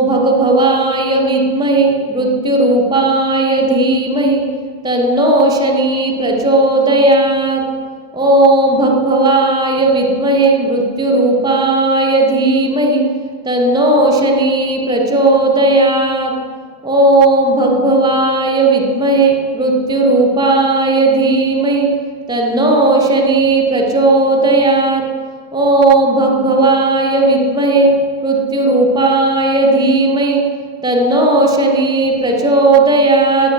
भगभवाय विद्महे मृत्युरूपाय धीमहि तन्नो शनी प्रचोदयात्। ॐ भगभवाय विद्महे मृत्युरूपाय धीमहि तन्नो शनी प्रचोदयात्। ॐ भगभवाय विद्महे मृत्युरूपाय धीमहि तन्नो शनी प्रचोदयात्। ॐ भगभवाय विद्महे मृत्युरूपाय धीमहि तन्नो शनी प्रचोदयात्।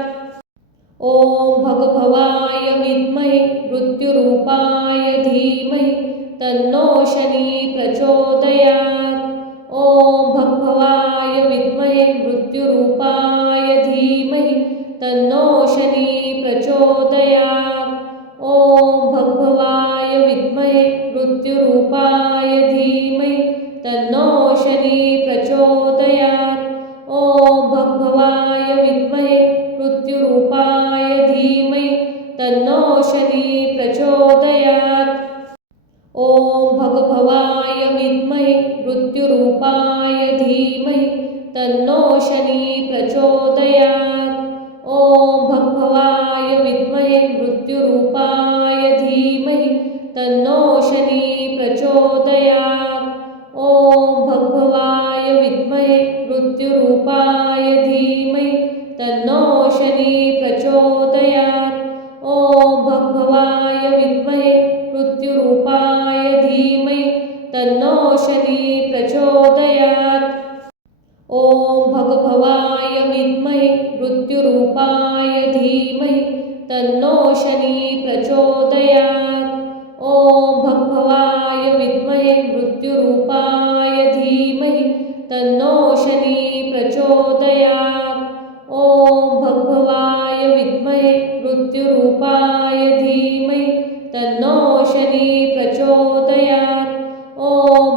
ॐ भगभवाय विद्महे मृत्युरूपाय धीमहि तन्नो शनी प्रचोदयात्। ॐ भगभवाय विद्महे मृत्युरूपाय धीमहि तन्नो शनी प्रचोदयात्। ॐ भगभवाय विद्महे मृत्युरूपाय धीमहि तन्नो शनी प्रचोदयात्। ॐ भगभवाय विद्महे मृत्युरूपाय धीमहि तन्नो शनी प्रचोदयात्। ॐ भगभवाय विद्महे मृत्युरूपाय धीमहि तन्नो शनी प्रचोदयात्। ॐ भगभवाय विद्महे मृत्युरूपाय धीमहि तन्नो शनी प्रचोदयात्। ॐ भगभवाय विद्महे मृत्युरूपाय धीमहि तन्नो शनी प्रचोदयात्। ॐ भगभवाय विद्महे मृत्युरूपाय धीमहि तन्नो शनी प्रचोदयात्। ॐ भगभवाय विद्महे मृत्युरूपाय धीमहि तन्नो शनी प्रचोदयात्। ॐ भगभवाय विद्महे मृत्युरूपाय धीमहि तन्नो शनी प्रचोदयात्। ॐ भगभवाय विद्महे मृत्युरूपाय धीमहि तन्नो शनी प्रचोदयात्। ॐ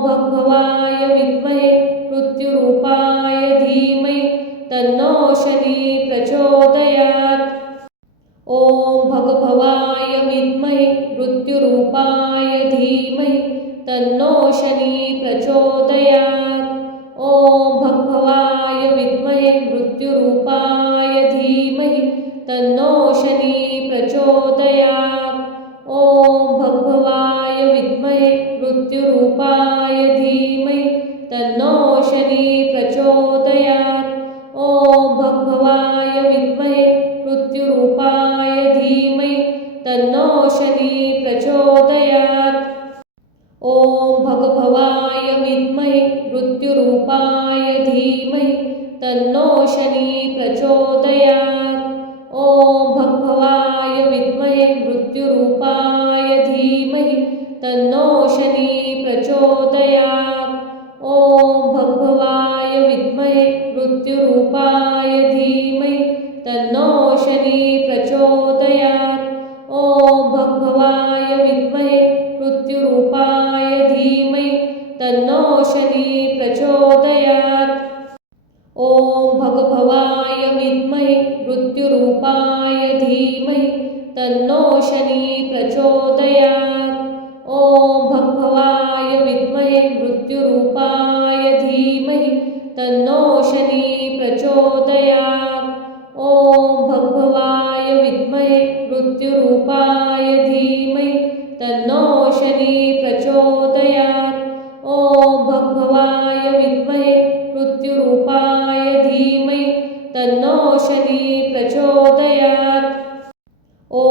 भगभवाय विद्महे मृत्युरूपाय धीमहि तन्नो शनी मृत्युरूपाय धीमहि तन्नो शनी प्रचोदयात्। ॐ भगभवाय विद्महे मृत्युरूपाय धीमहि तन्नो शनी प्रचोदयात्। ॐ भगभवाय विद्महे मृत्युरूपाय धीमहि तन्नो शनी प्रचोदयात्। ॐ भगभवाय विद्महे मृत्युरूपाय धीमहि तन्नो शनी प्रचोदयात्। ॐ भगभवाय विद्महे मृत्युरूपाय धीमहि तन्नो शनी प्रचोदयात्। ॐ भगभवाय विद्महे मृत्युरूपाय धीमहि तन्नो शनी प्रचोदयात्। ॐ भगभवाय विद्महे मृत्युरूपाय धीमहि तन्नो शनी प्रचोदयात्। ॐ भगभवाय विद्महे मृत्युरूपाय धीमहि तन्नो शनी प्रचोदयात्। ॐ भगभवाय विद्महे मृत्युरूपाय धीमहि तन्नो शनी प्रचोदयात्। ॐ भगभवाय विद्महे मृत्युरूपाय धीमहि तन्नो शनी प्रचोदयात्। ॐ भगभवाय विद्महे मृत्युरूपाय धीमहि तन्नो शनी प्रचोदयात्। ॐ भगभवाय विद्महे मृत्युरूपाय धीमहि तन्नो शनी प्रचोदयात्। ॐ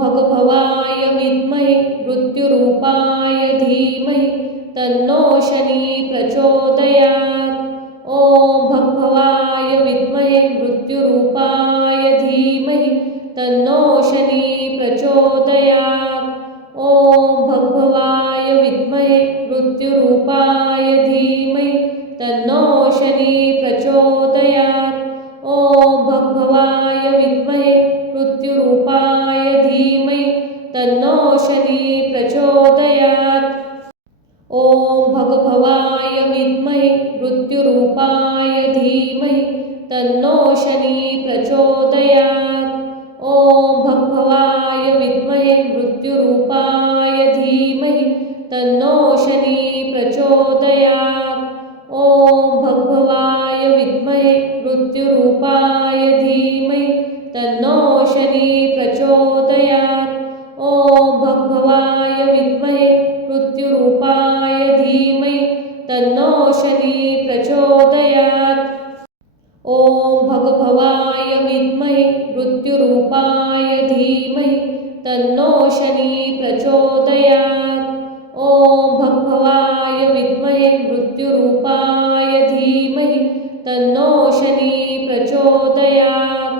भगभवाय विद्महे मृत्युरूपाय धीमहि तन्नो शनी प्रचोदयात्। ॐ भगभवाय विद्महे मृत्युरूपाय धीमहि तन्नो शनी प्रचोदयात्। ॐ भगभवाय विद्महे मृत्युरूपाय धीमहि तन्नो शनी प्रचोदयात्। ॐ भगभवाय विद्महे मृत्युरूपाय धीमहि तन्नो शनी प्रचोदयात्। ॐ भगभवाय विद्महे मृत्युरूपाय धीमहि तन्नो शनी प्रचोदयात्। ॐ भगभवाय विद्महे मृत्युरूपाय धीमहि तन्नो शनी प्रचोदयात्। ॐ भगभवाय विद्महे मृत्युरूपाय धीमहि तन्नो शनी प्रचोदयात्। ॐ भगभवाय विद्महे मृत्युरूपाय धीमहि तन्नो शनी प्रचोदयात्। ॐ भगभवाय विद्महे मृत्युरूपाय धीमहि तन्नो शनी प्रचोदयात्। ॐ भगभवाय विद्महे मृत्युरूपाय धीमहि तन्नो शनी प्रचोदयात्।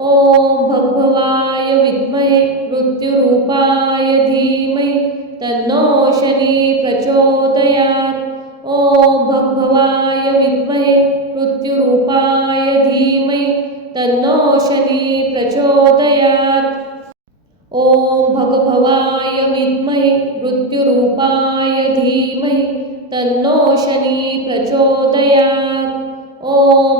ॐ भगभवाय विद्महे मृत्युरूपाय धीमहि तन्नो शनी प्रचोदयात्। ॐ भगभवाय विद्महे मृत्युरूपाय धीमहि तन्नो शनी प्रचोदयात्। ॐ भगभवाय विद्महे मृत्युरूपाय धीमहि तन्नो शनी प्रचोदयात्। ॐ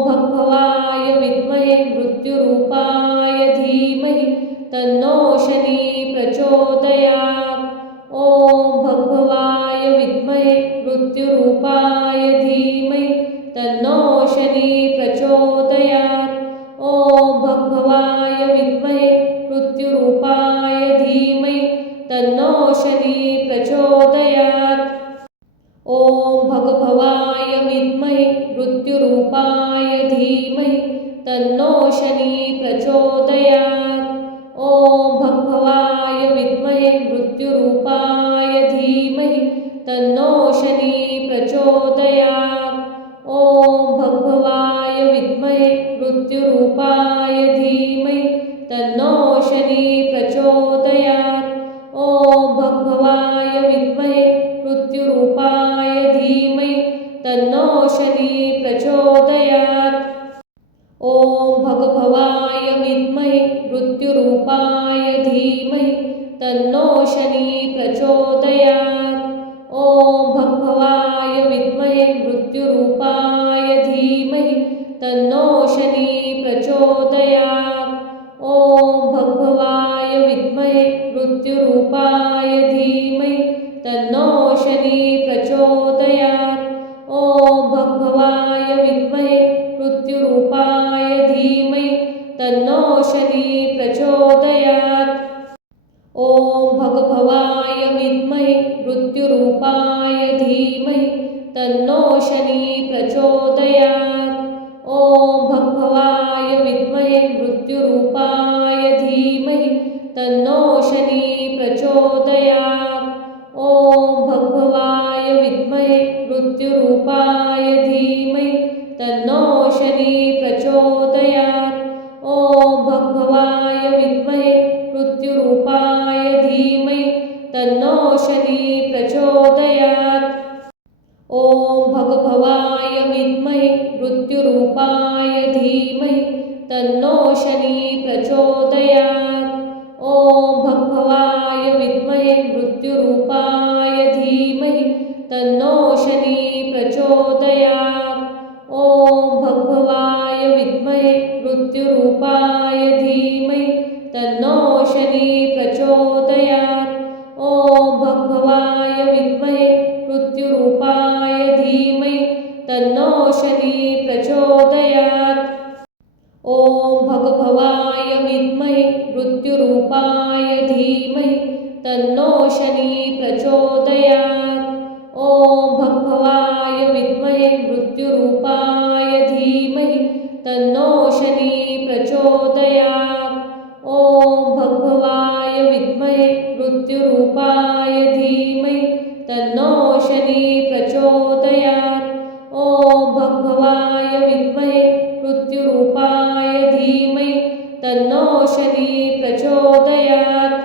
भगभवाय विद्महे मृत्युरूपाय धीमहि तन्नो शनी प्रचोदयात्। ॐ भगभवाय विद्महे मृत्युरूपाय धीमहि तन्नो शनी प्रचोदयात्। ॐ भगभवाय विद्महे मृत्युरूपाय धीमहि तन्नो शनी प्रचोदयात्। ॐ भगभवाय विद्महे मृत्युरूपाय धीमहि तन्नो शनी प्रचोदयात्। ॐ भगभवाय विद्महे मृत्युरूपाय धीमहि तन्नो शनी प्रचोदयात्। ॐ भगभवाय विद्महे मृत्युरूपाय धीमहि तन्नो शनी प्रचोदयात्। ॐ भगभवाय विद्महे मृत्युरूपाय धीमहि तन्नो शनी प्रचोदयात्। ॐ भगभवाय विद्महे मृत्युरूपाय धीमहि तन्नो शनी प्रचोदयात्। ॐ भगभवाय विद्महे मृत्युरूपाय धीमहि तन्नो शनी प्रचोदयात्। ॐ भगभवाय विद्महे मृत्युरूपाय धीमहि शनी प्रचोदयात्। ॐ भगभवाय विद्महे मृत्युरूपाय धीमहि तन्नो शनी प्रचोदयात्। ॐ भगभवाय विद्महे मृत्युरूपाय धीमहि तन्नो शनी प्रचोदयात्। ॐ भगभवाय विद्महे मृत्युरूपाय धीमहि तन्नो शनी प्रचोदयात्। ॐ भगभवाय विद्महे मृत्युरूपाय धीमहि तन्नो शनी प्रचोदयात्। ॐ भगभवाय विद्महे मृत्युरूपाय धीमहि तन्नो शनी प्रचोदयात्। ॐ भगभवाय विद्महे मृत्युरूपाय धीमहि तन्नो शनी प्रचोदयात्। ॐ भगभवाय विद्महे मृत्युरूपाय धीमहि तन्नो शनी प्रचोदयात्। ॐ भगभवाय विद्महे मृत्युरूपाय धीमहि तन्नो शनी प्रचोदयात्। ॐ भगभवाय विद्महे मृत्युरूपाय धीमहि तन्नो शनी प्रचोदयात्। ॐ भगभवाय विद्महे मृत्युरूपाय धीमहि तन्नो शनी प्रचोदयात्। ॐ भगभवाय विद्महे मृत्युरूपाय धीमहि तन्नो शनी प्रचोदयात्। ॐ भगभवाय विद्महे मृत्युरूपाय धीमहि तन्नो शनी प्रचोदयात्।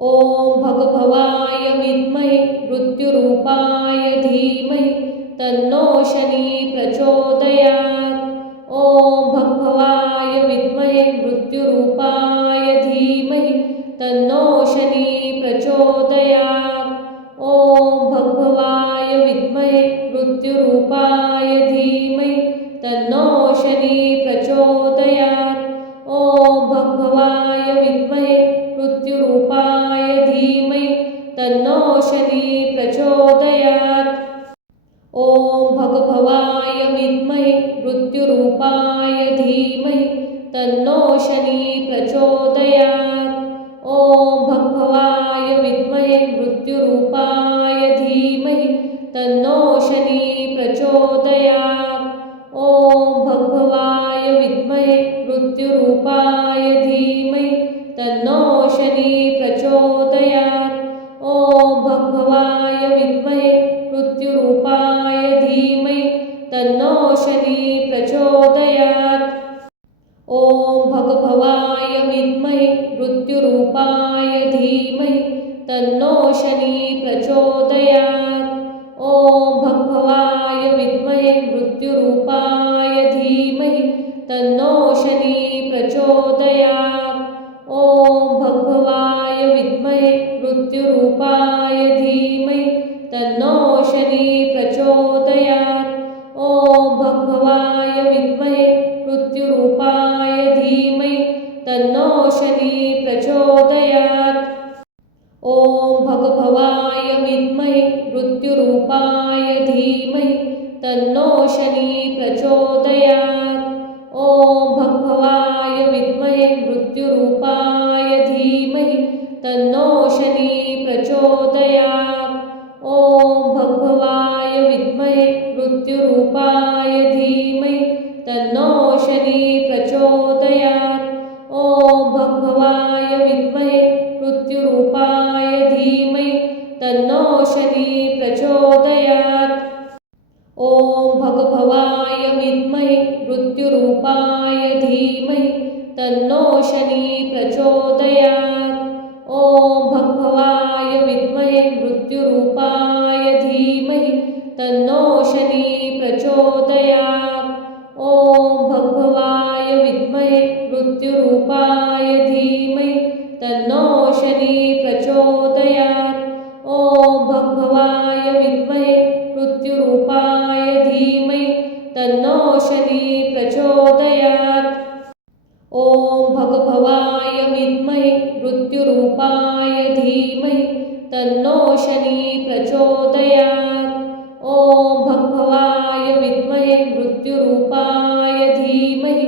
ॐ भगभवाय विद्महे मृत्युरूपाय धीमहि तन्नो शनी प्रचोदयात्। ॐ भगभवाय विद्महे मृत्युरूपाय धीमहि तन्नो शनी प्रचोदयात्। ॐ भगभवाय विद्महे मृत्युरूपाय धीमहि तन्नो शनी प्रचोदयात्। ॐ भगभवाय विद्महे मृत्युरूपाय धीमहि तन्नो शनी प्रचोदयात्। ॐ भगभवाय विद्महे मृत्युरूपाय धीमहि तन्नो शनी प्रचोदयात्। ॐ भगभवाय विद्महे मृत्युरूपाय धीमहि तन्नो शनी प्रचोदयात्। ॐ भगभवाय विद्महे मृत्युरूपाय धीमहि तन्नो शनी प्रचोदयात्। ॐ भगभवाय विद्महे मृत्युरूपाय धीमहि तन्नो शनी प्रचोदयात्। ॐ भगभवाय विद्महे मृत्युरूपाय धीमहि तन्नो शनी प्रचोदयात्। ॐ भगभवाय विद्महे मृत्युरूपाय धीमहि तन्नो शनी प्रचोदयात्। ॐ भगभवाय विद्महे मृत्युरूपाय धीमहि तन्नो शनी प्रचोदयात्। ॐ भगभवाय विद्महे मृत्युरूपाय धीमहि तन्नो शनी प्रचोदयात्। ॐ भगभवाय विद्महे मृत्युरूपाय धीमहि तन्नो शनी प्रचोदयात्। ॐ भगभवाय विद्महे मृत्युरूपाय धीमहि तन्नो शनी प्रचोदयात्। ॐ भगभवाय विद्महे मृत्युरूपाय धीमहि तन्नो शनी प्रचोदयात्। ॐ भगभवाय विद्महे मृत्युरूपाय धीमहि तन्नो शनी प्रचोदयात्। ॐ भगभवाय विद्महे मृत्युरूपाय धीमहि तन्नो शनी प्रचोदयात्। ॐ भगभवाय विद्महे मृत्युरूपाय धीमहि तन्नो शनी प्रचोदयात्। ॐ भगभवाय विद्महे मृत्युरूपाय धीमहि तन्नो शनी प्रचोदयात्। ॐ भगभवाय विद्महे मृत्युरूपाय धीमहि तन्नो शनी प्रचोदयात्। ॐ भगभवाय विद्महे मृत्युरूपाय धीमहि तन्नो शनी प्रचोदयात्। ॐ भगभवाय विद्महे मृत्युरूपाय धीमहि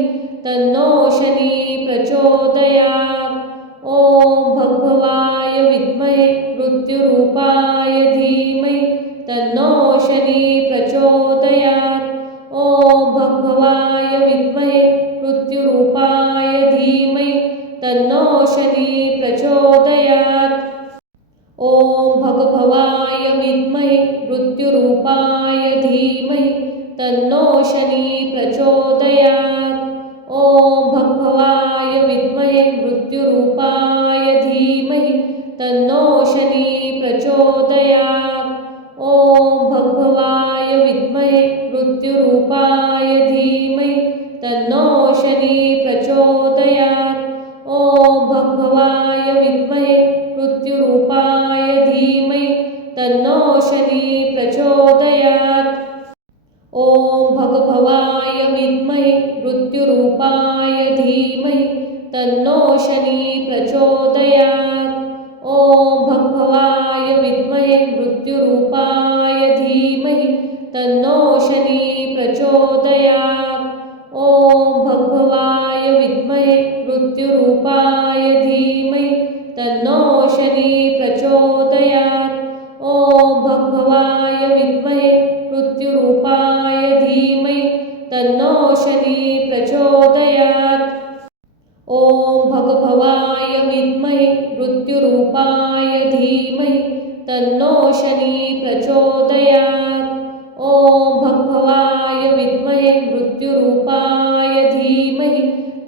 तन्नो शनी प्रचोदयात्। ॐ भगभवाय विद्महे मृत्युरूपाय धीमहि तन्नो शनी प्रचोदयात्। ॐ भगभवाय विद्महे मृत्युरूपाय धीमहि तन्नो शनी प्रचोदयात्। ॐ भगभवाय विद्महे मृत्युरूपाय धीमहि तन्नो शनी प्रचोदयात्। ॐ भगभवाय विद्महे मृत्युरूपाय धीमहि तन्नो शनी प्रचोदयात्। ॐ भगभवाय विद्महे मृत्युरूपाय धीमहि तन्नो शनी प्रचोदयात्। ॐ भगभवाय विद्महे मृत्युरूपाय धीमहि तन्नो शनी प्रचोदयात्। ॐ भगभवाय विद्महे मृत्युरूपाय धीमहि तन्नो शनी प्रचोदयात्। ॐ भगभवाय विद्महे मृत्युरूपाय धीमहि तन्नो शनी प्रचोदयात्। ॐ भगभवाय विद्महे मृत्युरूपाय धीमहि तन्नो शनी प्रचोदयात्। ॐ भगभवाय विद्महे मृत्युरूपाय धीमहि तन्नो शनी प्रचोदयात्। ॐ भगभवाय विद्महे मृत्युरूपाय धीमहि तन्नो शनी प्रचोदयात्। ॐ भगभवाय विद्महे मृत्युरूपाय धीमहि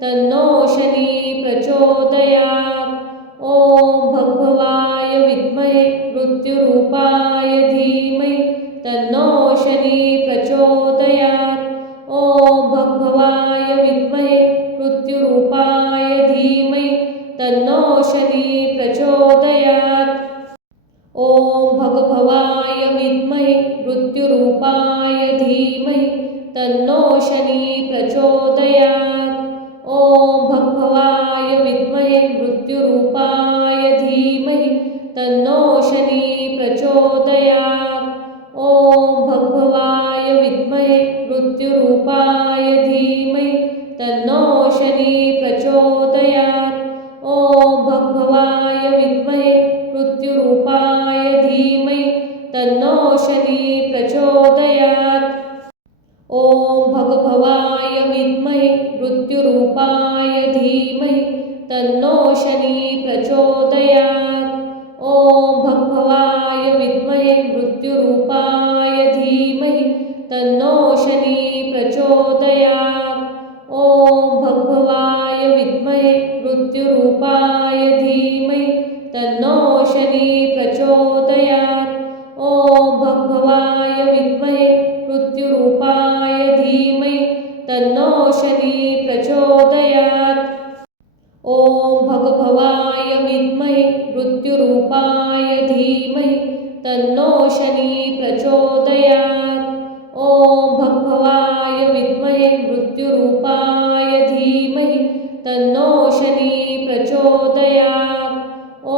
तन्नो शनी प्रचोदयात्। ॐ भगभवाय विद्महे मृत्युरूपाय धीमहि तन्नो शनी प्रचोदयात्। ॐ भगभवाय विद्महे मृत्युरूपाय धीमहि तन्नो शनी प्रचोदयात्। ॐ भगभवाय विद्महे मृत्युरूपाय धीमहि तन्नो शनी प्रचोदयात्। ॐ भगभवाय विद्महे मृत्युरूपाय धीमहि तन्नो शनी प्रचोदयात्। ॐ भगभवाय विद्महे मृत्युरूपाय धीमहि तन्नो शनी प्रचोदयात्। ॐ भगभवाय विद्महे मृत्युरूपाय धीमहि तन्नो शनी प्रचोदयात्। ॐ भगभवाय विद्महे मृत्युरूपाय धीमहि तन्नो शनी प्रचोदयात्। ॐ भगभवाय विद्महे मृत्युरूपाय धीमहि तन्नो शनी प्रचोदयात्। ॐ भगभवाय विद्महे मृत्युरूपाय धीमहि तन्नो शनी प्रचोदयात्। ॐ भगभवाय विद्महे मृत्युरूपाय धीमहि तन्नो शनी प्रचोदयात्। ॐ भगभवाय विद्महे मृत्युरूपाय धीमहि तन्नो शनी प्रचोदयात्। ॐ भगभवाय विद्महे मृत्युरूपाय धीमहि तन्नो शनी प्रचोदयात्। ॐ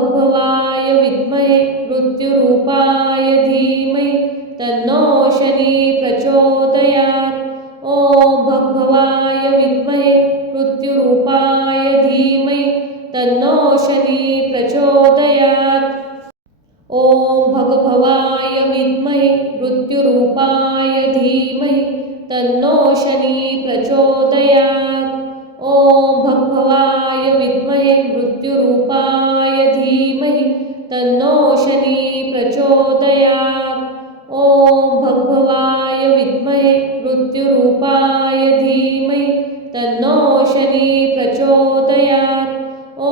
भगभवाय विद्महे मृत्युरूपाय धीमहि तन्नो शनी प्रचोदयात्। ॐ भगभवाय विद्महे मृत्युरूपाय धीमहि तन्नो शनी प्रचोदयात्। ॐ भगभवाय विद्महे मृत्युरूपाय धीमहि तन्नो शनी प्रचोदयात्। ॐ भगभवाय विद्महे मृत्युरूपाय धीमहि तन्नो शनी प्रचोदयात्। ॐ भगभवाय विद्महे मृत्युरूपाय धीमहि तन्नो शनी प्रचोदयात्। ॐ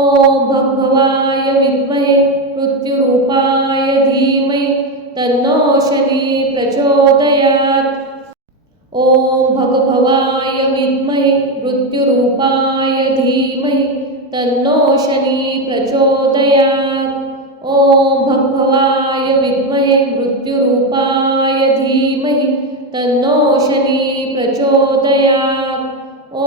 भगभवाय विद्महे मृत्युरूपाय धीमहि तन्नो शनी प्रचोदयात्। ॐ भगभवाय विद्महे मृत्युरूपाय धीमहि तन्नो शनी प्रचोदयात्। ॐ भगभवाय विद्महे मृत्युरूपाय धीमहि तन्नो शनी प्रचोदयात्। ॐ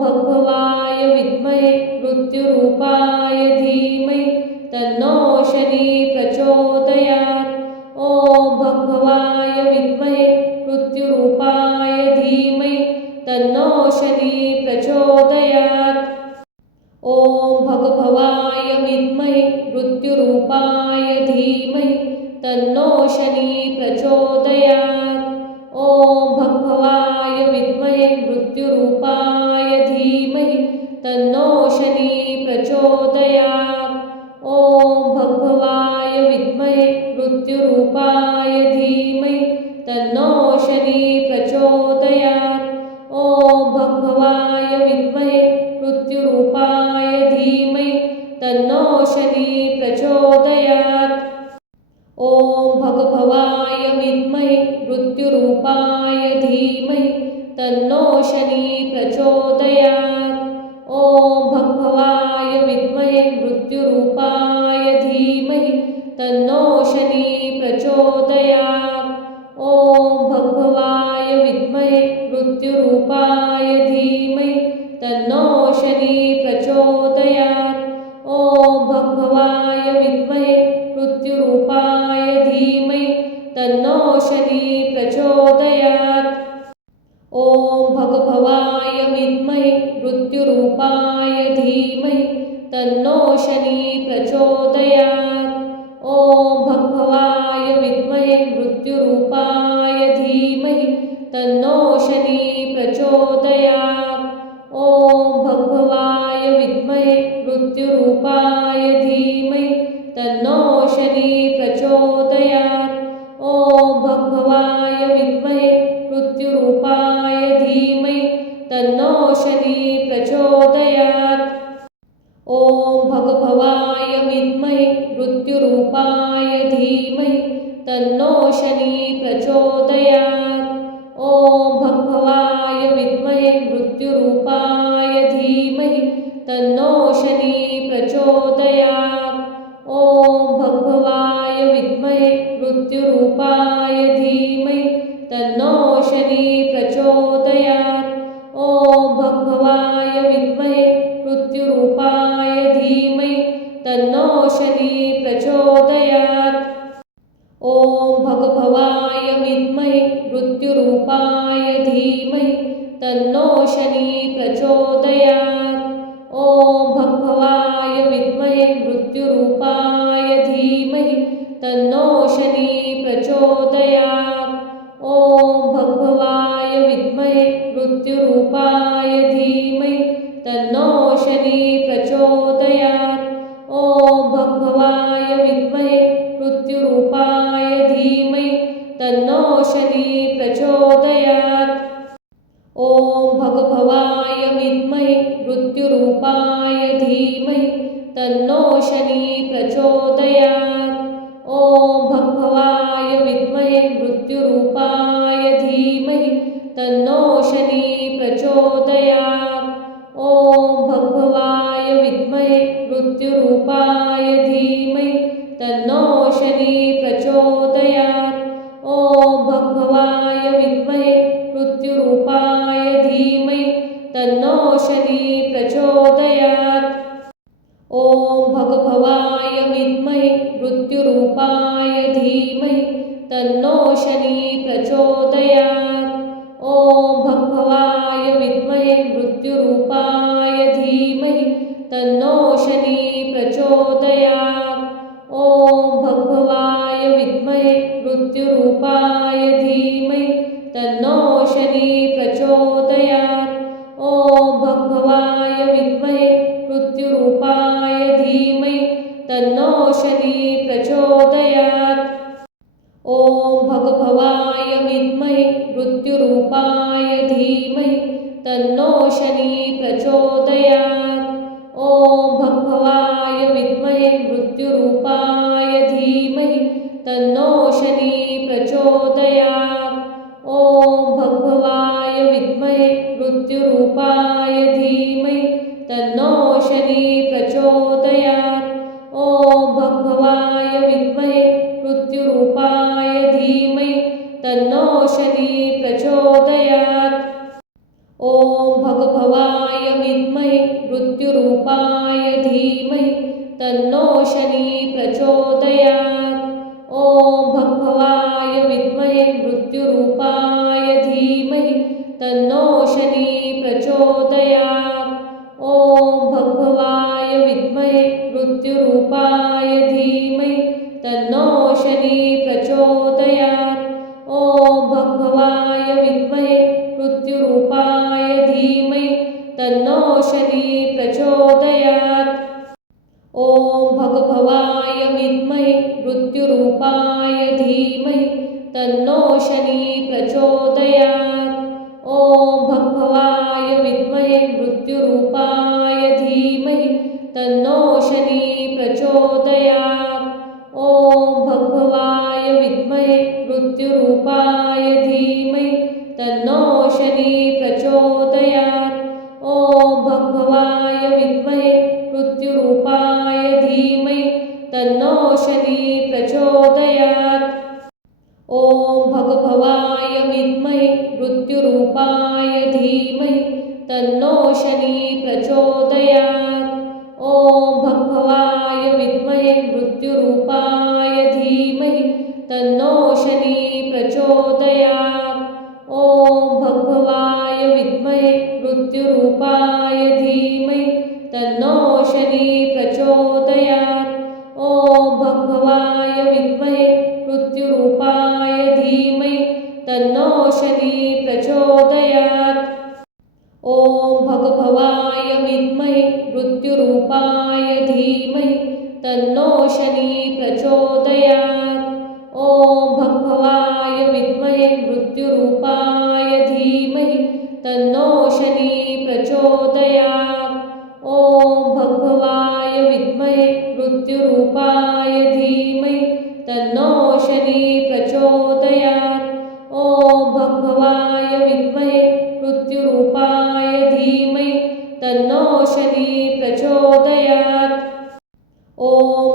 भगभवाय विद्महे मृत्युरूपाय धीमहि तन्नो शनी प्रचोदयात्। ॐ भगभवाय विद्महे मृत्युरूपाय धीमहि तन्नो शनी ॐ भगभवाय विद्महे मृत्युरूपाय धीमहि तन्नो शनी प्रचोदयात्। ॐ भगभवाय विद्महे मृत्युरूपाय धीमहि तन्नो शनी प्रचोदयात्। ॐ भगभवाय विद्महे मृत्युरूपाय धीमहि तन्नो शनी प्रचोदयात्। ॐ भगभवाय विद्महे मृत्युरूपाय धीमहि तन्नो शनी प्रचोदयात्। ॐ भगभवाय विद्महे मृत्युरूपाय धीमहि तन्नो शनी प्रचोदयात्। ॐ भगभवाय विद्महे मृत्युरूपाय धीमहि तन्नो शनी प्रचोदयात्। ॐ भगभवाय विद्महे मृत्युरूपाय धीमहि तन्नो शनी प्रचोदयात्। ॐ भगभवाय विद्महे मृत्युरूपाय धीमहि तन्नो शनी प्रचोदयात्। ॐ भगभवाय विद्महे मृत्युरूपाय धीमहि तन्नो शनी प्रचोदयात्। ॐ भगभवाय विद्महे मृत्युरूपाय धीमहि तन्नो शनी प्रचोदयात्। ॐ भगभवाय विद्महे मृत्युरूपाय धीमहि तन्नो शनी प्रचोदयात्। ॐ भगभवाय विद्महे मृत्युरूपाय धीमहि तन्नो शनी प्रचोदयात्। ॐ भगभवाय विद्महे मृत्युरूपाय धीमहि तन्नो शनी प्रचोदयात्। ॐ भगभवाय विद्महे मृत्युरूपाय धीमहि तन्नो शनी प्रचोदयात्। ॐ भगभवाय विद्महे मृत्युरूपाय धीमहि तन्नो शनी प्रचोदयात्। ॐ भगभवाय विद्महे मृत्युरूपाय धीमहि तन्नो शनी प्रचोदयात्। ॐ भगभवाय विद्महे मृत्युरूपाय धीमहि तन्नो शनी प्रचोदयात्। ॐ भगभवाय विद्महे मृत्युरूपाय धीमहि तन्नो शनी प्रचोदयात्। ॐ भगभवाय विद्महे मृत्युरूपाय धीमहि तन्नो शनी प्रचोदयात्। ॐ भगभवाय विद्महे मृत्युरूपाय धीमहि तन्नो शनी प्रचोदयात्। ॐ भगभवाय विद्महे मृत्युरूपाय धीमहि तन्नो शनी प्रचोदयात्। ॐ भगभवाय विद्महे मृत्युरूपाय धीमहि तन्नो शनी प्रचोदयात्। ॐ भगभवाय विद्महे मृत्युरूपाय धीमहि तन्नो शनी प्रचोदयात्। ॐ भगभवाय विद्महे मृत्युरूपाय धीमहि तन्नो शनी प्रचोदयात्। ॐ भगभवाय विद्महे मृत्युरूपाय धीमहि तन्नो शनी प्रचोदयात्। ॐ भगभवाय विद्महे मृत्युरूपाय धीमहि तन्नो शनी प्रचोदयात्। ॐ भगभवाय विद्महे मृत्युरूपाय धीमहि तन्नो शनी प्रचोदयात्। ॐ भगभवाय विद्महे मृत्युरूपाय धीमहि तन्नो शनी प्रचोदयात्। ॐ भगभवाय विद्महे मृत्युरूपाय धीमहि तन्नो शनी प्रचोदयात्। ॐ भगभवाय विद्महे मृत्युरूपाय धीमहि तन्नो शनी प्रचोदयात्। ॐ भगभवाय विद्महे मृत्युरूपाय धीमहि तन्नो शनी प्रचोदयात्। ॐ भगभवाय विद्महे मृत्युरूपाय धीमहि तन्नो शनी प्रचोदयात्। ॐ भगभवाय विद्महे मृत्युरूपाय धीमहि तन्नो शनी प्रचोदयात्। ॐ भगभवाय विद्महे मृत्युरूपाय धीमहि तन्नो शनी प्रचोदयात्। ॐ भगभवाय विद्महे मृत्युरूपाय धीमहि तन्नो शनी प्रचोदयात्। ॐ भगभवाय विद्महे मृत्युरूपाय धीमहि तन्नो शनी प्रचोदयात्। ॐ भगभवाय विद्महे मृत्युरूपाय धीमहि तन्नो शनी प्रचोदयात्। ॐ भगभवाय विद्महे मृत्युरूपाय धीमहि तन्नो शनी प्रचोदयात्। ॐ भगभवाय विद्महे मृत्युरूपाय धीमहि तन्नो शनी प्रचोदयात्। ॐ भगभवाय विद्महे मृत्युरूपाय धीमहि तन्नो शनी प्रचोदयात्। ॐ भगभवाय विद्महे मृत्युरूपाय धीमहि तन्नो शनी प्रचोदयात्। ॐ भगभवाय विद्महे मृत्युरूपाय धीमहि तन्नो शनी प्रचोदयात्। ॐ भगभवाय विद्महे मृत्युरूपाय धीमहि तन्नो शनी प्रचोदयात्। ॐ भगभवाय विद्महे मृत्युरूपाय धीमहि तन्नो शनी प्रचोदयात्। ॐ भगभवाय विद्महे मृत्युरूपाय धीमहि तन्नो शनी प्रचोदयात्। ॐ भगभवाय विद्महे मृत्युरूपाय धीमहि तन्नो शनी प्रचोदयात्। ॐ भगभवाय विद्महे मृत्युरूपाय धीमहि तन्नो शनी प्रचोदयात्। ॐ भगभवाय विद्महे मृत्युरूपाय धीमहि तन्नो शनी प्रचोदयात्। ॐ भगभवाय विद्महे मृत्युरूपाय धीमहि तन्नो शनी प्रचोदयात्। ॐ भगभवाय विद्महे मृत्युरूपाय धीमहि तन्नो शनी प्रचोदयात्। ॐ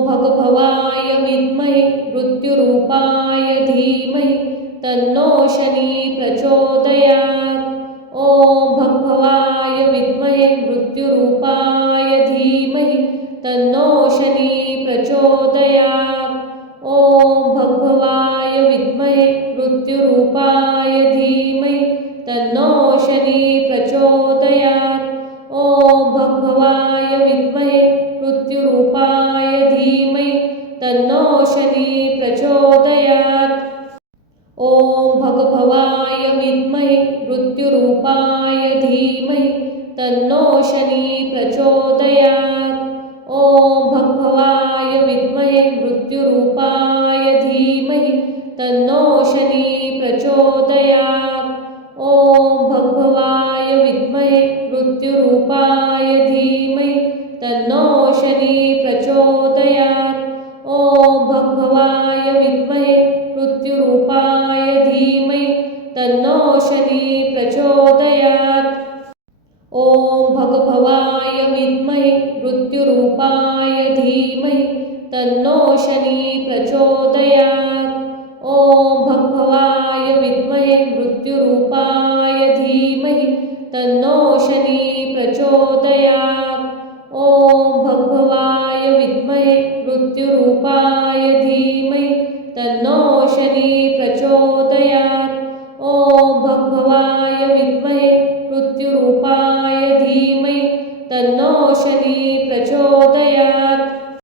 भगभवाय विद्महे मृत्युरूपाय धीमहि तन्नो शनी प्रचोदयात्। ॐ भगभवाय विद्महे मृत्युरूपाय धीमहि तन्नो शनी प्रचोदयात्। ॐ भगभवाय विद्महे मृत्युरूपाय धीमहि तन्नो शनी प्रचोदयात्। ॐ भगभवाय विद्महे मृत्युरूपाय धीमहि तन्नो शनी प्रचोदयात्। ॐ भगभवाय विद्महे मृत्युरूपाय धीमहि तन्नो शनी प्रचोदयात्। ॐ भगभवाय विद्महे मृत्युरूपाय धीमहि तन्नो शनी प्रचोदयात्। ॐ भगभवाय विद्महे मृत्युरूपाय धीमहि तन्नो शनी प्रचोदयात्। ॐ भगभवाय विद्महे मृत्युरूपाय धीमहि तन्नो शनी प्रचोदयात्। ॐ भगभवाय विद्महे मृत्युरूपाय धीमहि तन्नो शनी प्रचोदयात्। ॐ भगभवाय विद्महे मृत्युरूपाय धीमहि तन्नो शनी प्रचोदयात्। ॐ भगभवाय विद्महे मृत्युरूपाय धीमहि तन्नो शनी प्रचोदयात्। ॐ भगभवाय विद्महे मृत्युरूपाय धीमहि तन्नो शनी प्रचोदयात्।